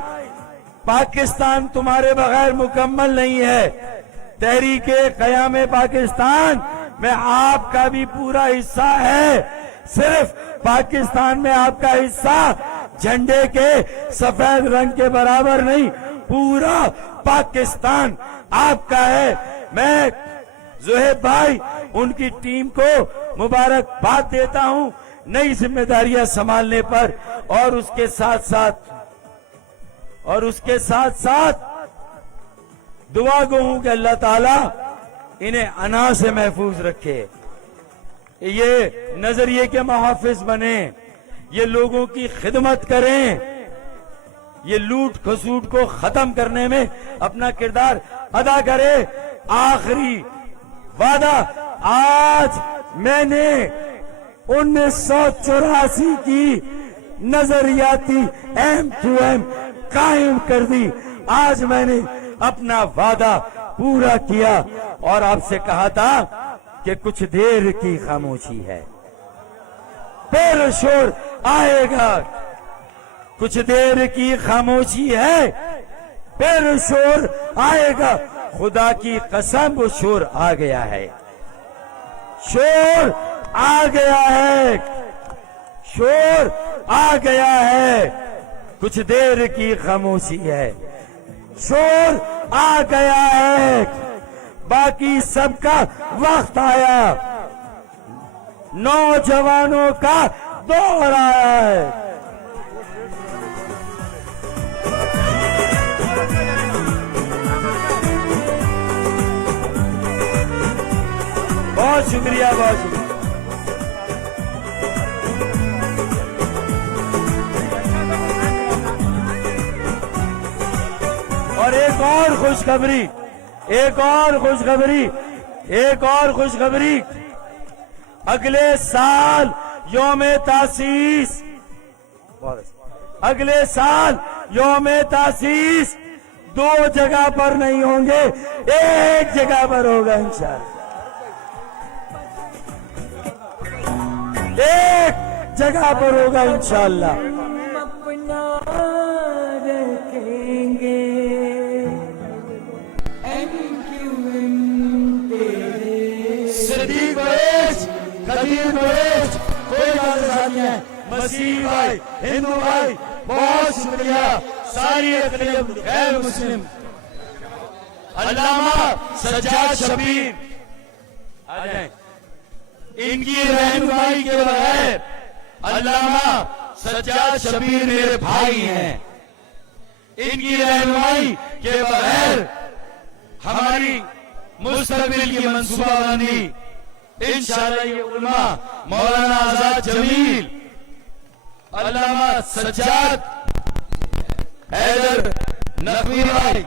पाकिस्तान तुम्हारे बगैर मुकम्मल नहीं है। तहरीके क़याम पाकिस्तान में आपका भी पूरा हिस्सा है। सिर्फ पाकिस्तान में आपका हिस्सा झंडे के सफेद रंग के बराबर नहीं, पूरा पाकिस्तान आपका है। मैं ज़ुहैब भाई, उनकी टीम को मुबारकबाद देता हूं नई जिम्मेदारियां संभालने पर, और उसके साथ साथ दुआ गो हूं कि अल्लाह ताला इन्हें अना से महफूज रखे, ये नजरिए के मुहाफिज बने, ये लोगों की खिदमत करें, ये लूट खसूट को खत्म करने में अपना किरदार अदा करे। आखिरी वादा, आज मैंने 1984 की नजरियाती MQM कायम कर दी। आज मैंने अपना वादा पूरा किया और आपसे कहा था कि कुछ देर की खामोशी है, फिर शोर आएगा। कुछ देर की खामोशी है, फिर शोर आएगा। खुदा की कसम, वो शोर आ गया है, शोर आ गया है, शोर आ गया है। कुछ देर की खामोशी है, शोर आ गया है, बाकी सबका वक्त आया, नौजवानों का दौर आया है। बहुत शुक्रिया, बहुत शुक्रिया। और एक और खुशखबरी, एक और खुशखबरी, एक और खुशखबरी, अगले साल यौम-ए तासीस, अगले साल यौम-ए तासीस 2 जगह पर नहीं होंगे, 1 जगह पर होगा इंशाअल्लाह। 1 जगह पर होगा इंशाअल्लाह। अपना रखेंगे सिद्दीक कुरैश, खतीब कुरैश, कोई बात नहीं है, मसीह भाई, हिंदू भाई, बहुत शुक्रिया। सारी अक़लियत गैर मुस्लिम, अल्लामा सज्जाद शबीर आ जाएं। इनकी रहनुमाई के बगैर, अल्लामा सज्जाद शबीर मेरे भाई हैं, इनकी रहनुमाई के बगैर हमारी मुस्तकबिल की मंसूबाबंदी इंशाअल्लाह ये उलमा मौलाना आजाद जमील, अल्लामा सज्जाद हैदर नकवी भाई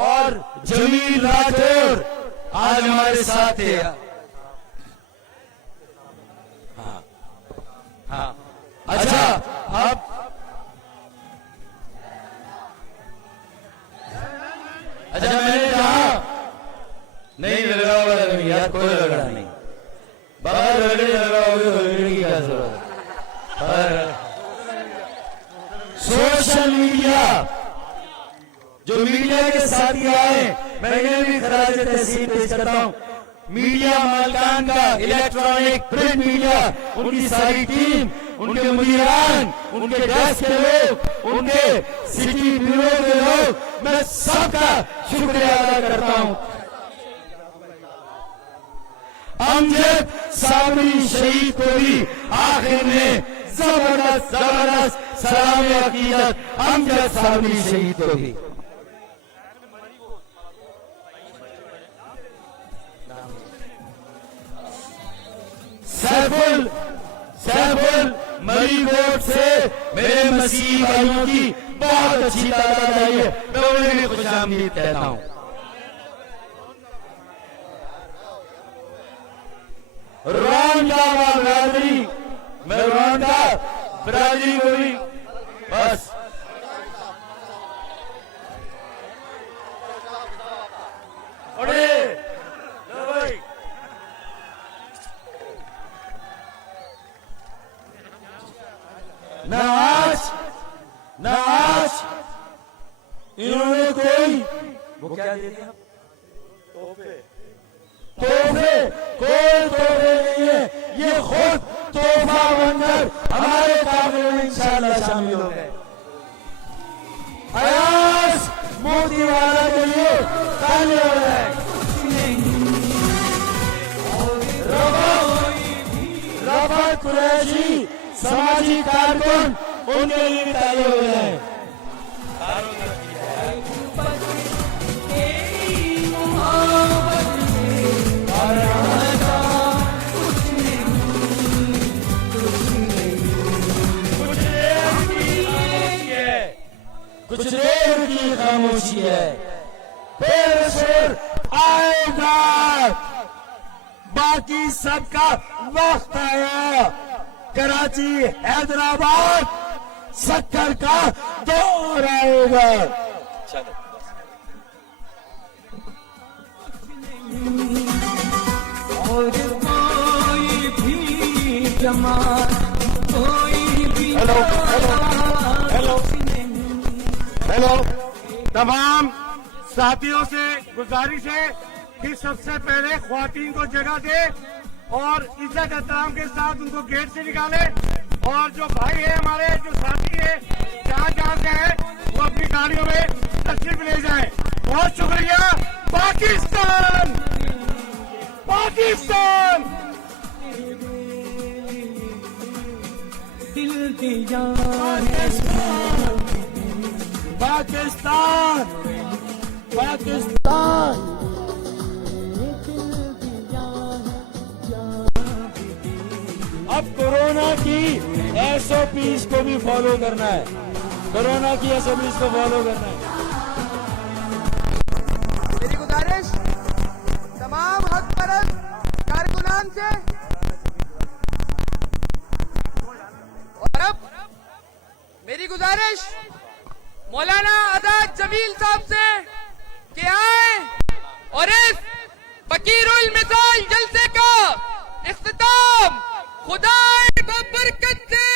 और जमील राठौर आज हमारे साथ है। हाँ हाँ, अच्छा अब अच्छा मैंने कहा नहीं लगा होगा यार, कोई झगड़ा नहीं, बाहर झगड़े लगा होगा तो झगड़े की क्या जरूरत है। सोशल मीडिया, जो मीडिया के साथी आए, मैं भी खराज तहसीन पेश करता हूँ। मीडिया मालकान का, इलेक्ट्रॉनिक प्रिंट मीडिया, उनकी सारी टीम, उनके मुदीरान, उनके डेस्क के लोग, उनके सिटी ब्यूरो के लोग, मैं सबका शुक्रिया अदा करता हूँ। अमजद साबरी शहीद को भी आखिर में जबरदस्त जबरदस्त सलाम अकीदत अमजद साबरी शहीद को भी। सैफुल मरी कोट से मेरे मसीह भाइयों की बहुत अच्छी तादाद आई है, मैं उन्हें भी खुशामदीद कहता हूं। रौनका बरादरी, मैं रौनका बरादरी को भी बस न आज इन्होंने कोई वो क्या दे दिया, तोहफे, कोई तोहफे नहीं है, ये खुद तोहफा बनकर हमारे काफिले में इंशाअल्लाह शामिल हो गए। अयाज मोदी वाला के लिए तालियां बजाएं। रफा कुरैशी समाजी कारकुन, उनके लिए भी तालियां बजाएं। कुछ देर की खामोशी है, फिर सुर आएगा, बाकी सबका वक्त आया। कराची हैदराबाद सक्कर का दौर आएगा। और कोई भी जमात, कोई भी हेलो, तमाम साथियों से गुजारिश है कि सबसे पहले ख्वातीन को जगह दे और इज्जत एहतराम के साथ उनको गेट से निकाले, और जो भाई है हमारे, जो साथी है जहाँ से है, वो अपनी गाड़ियों में तशरीफ ले जाए। बहुत शुक्रिया। पाकिस्तान, पाकिस्तान। दिल दिया पाकिस्तान, पाकिस्तान। अब कोरोना की SOPs को भी फॉलो करना है, कोरोना की SOPs को फॉलो करना है। मेरी गुजारिश तमाम हक परस्त कारकुनान से, और अब मेरी गुजारिश मौलाना आजाद जमील साहब से कि आए और इस फकीरुल मिसाल जलसे का इख्तिताम खुदाए बबरकत से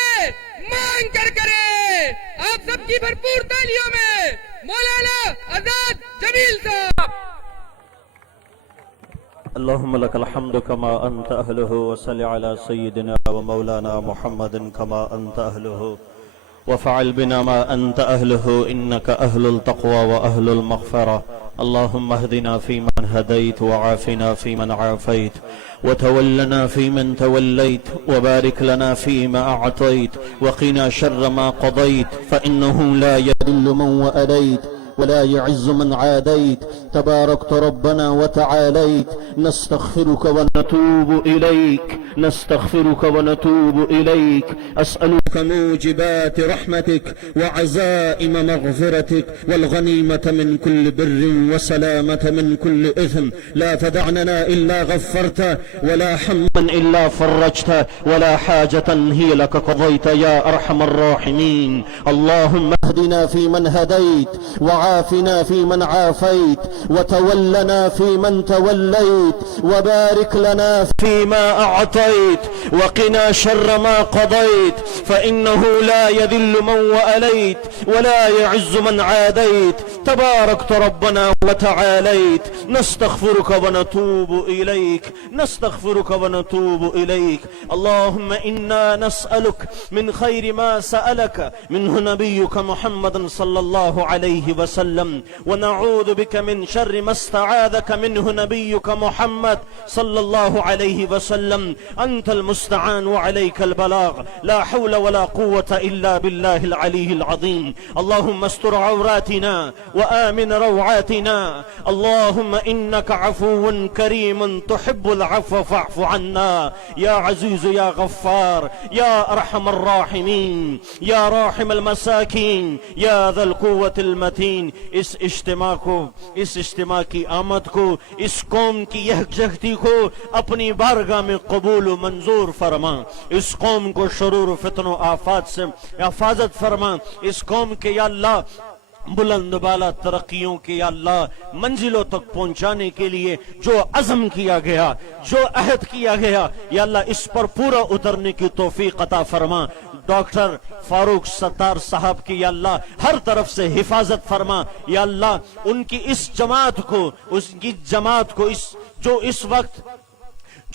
मांग कर करे। आप सबकी भरपूर तालियों में मौलाना आजाद जमील साहब। अल्लाहुम्मा लकल हम्दु कमा अंत अहलुहु व सल्लि अला सय्यिदिना व मौलाना मुहम्मदिन कमा अंत अहलुहु वफ़अल बिना मा अंत अहलुहु इन्नका अहलुल तक़वा व अहलुल मग़फ़िरा। अल्लाहुम्मा हदिना फ़ीमन हदैत व आफ़िना फ़ीमन आफ़ैत व तवल्लना फ़ीमन तवल्लैत व बारिक लना फ़ीमा अअतैत व क़िना शर्र मा क़दैत फ़इन्नहु ला यज़िल्लु मन वअलैत वला यअज़्ज़ु मन आदैत तबारकत रब्बना व तआलैत नस्तग़फ़िरुका व नतूबु इलैक नस्तग़फ़िरुका व नतूबु इलैक अस्अलुका मूजिबात रहमतिक व अज़ाइम मग़फ़िरतिक वल गनीमत मिन कुल्लि बिर्रिन व सलामत मिन कुल्लि इस्म ला तदअना इल्ला गफ़रता वला हम्मन इल्ला फ़र्रजता वला हाजतन हिय लक क़ज़ैता या अरहमर राहिमीन। अल्लाहुम्मा अहदिना फ़ीमन हदैत व आफ़िना फ़ीमन आफ़ैत व तवल्लना फ़ीमन तवल्लैत व बारिक लना फ़ीमा अअतैत व क़िना शर्र मा क़दैत फ़इन्नहु ला यज़िल्लु मन वअलैत वला यअज़्ज़ु मन आदैत तबारकत रब्बना व तआलैत नस्तग़फ़िरुका व नतूबु इलैक नस्तग़फ़िरुका व नतूबु इलैक। अल्लाहुम्मा इन्ना नस्अलुक मिन खैरि मा सअलक मिन्हु नबियुका मुहम्मदन सल्लल्लाहु अलैहि वसल्लम व नऊज़ु बिका मिन शर्रि मा इस्तआज़क मिन्हु नबियुका मुहम्मद सल्लल्लाहु अलैहि वसल्लम अंतल मुस्तआन व अलैकल बलाग ला हौला वला कुव्वता इल्ला बिल्लाहिल अलीहिल अज़ीम। अल्लाहुम्मा अस्tur औरातिना व आमिन रौआतिना। अल्लाहुम्मा इन्नका अफ़ुव्वुन करीमुन तुहिब्बुल अफ़्व फ़अफ़ु अन्ना या अज़ीज़ या गफ़्फ़ार या अरहमर राहिमीन या राहिमल मसाकीन या ज़ल क़ुव्वतिल मतीन। इस इज्तिमा की आमद को, इस कौम की यकजहती को अपनी बारगाह में कबूल मंजूर फरमा। इस कौम को शरूर फितनों आफात से हिफाजत फरमा। इस कौम के या अल्लाह बुलंद बाला तरक्कियों के या अल्लाह मंजिलों तक पहुंचाने के लिए जो अज़म किया गया, जो अहद किया गया, या अल्लाह इस पर पूरा उतरने की तौफीक अता फरमा। डॉक्टर फारूक सत्तार साहब की या अल्लाह हर तरफ से हिफाजत फरमा। या अल्लाह उनकी इस जमात को जो इस वक्त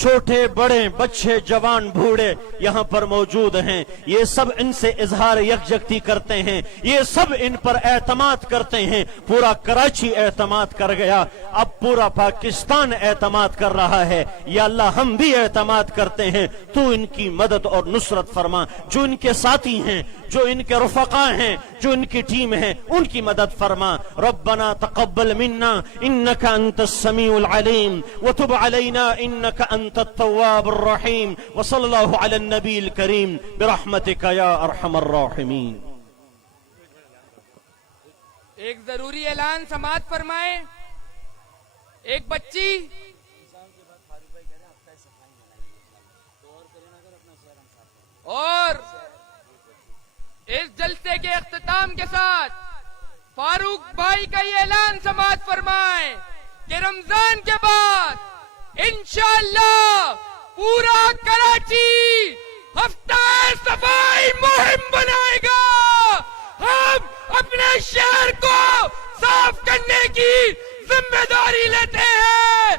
छोटे बड़े बच्चे जवान बूढ़े यहाँ पर मौजूद हैं, ये सब इनसे इजहार यकजहती करते हैं, ये सब इन पर एतमाद करते हैं। पूरा कराची एतमाद कर गया, अब पूरा पाकिस्तान एतमाद कर रहा है। या अल्लाह हम भी एतमाद करते हैं, तू इनकी मदद और नुसरत फरमा। जो इनके साथी हैं, जो इनके रुफका हैं, जो इनकी टीम है, उनकी मदद फरमा। रब्बना तक़ब्बल मिन्ना इन्नका अंतस समीउल अलीम व तुब अलैना इन्नका अंतत तव्वाबुर रहीम व सल्लल्लाहु अला नबील करीम बिरहमतिका या अरहमर राहिमीन। एक जरूरी ऐलान समाअत फरमाए। एक बच्ची और इस जलसे के इख्तिताम के साथ फारूक भाई का ये ऐलान समाअत फरमाए कि रमजान के बाद इंशाअल्लाह पूरा कराची हफ्ता सफाई मुहिम बनाएगा। हम अपने शहर को साफ करने की जिम्मेदारी लेते हैं।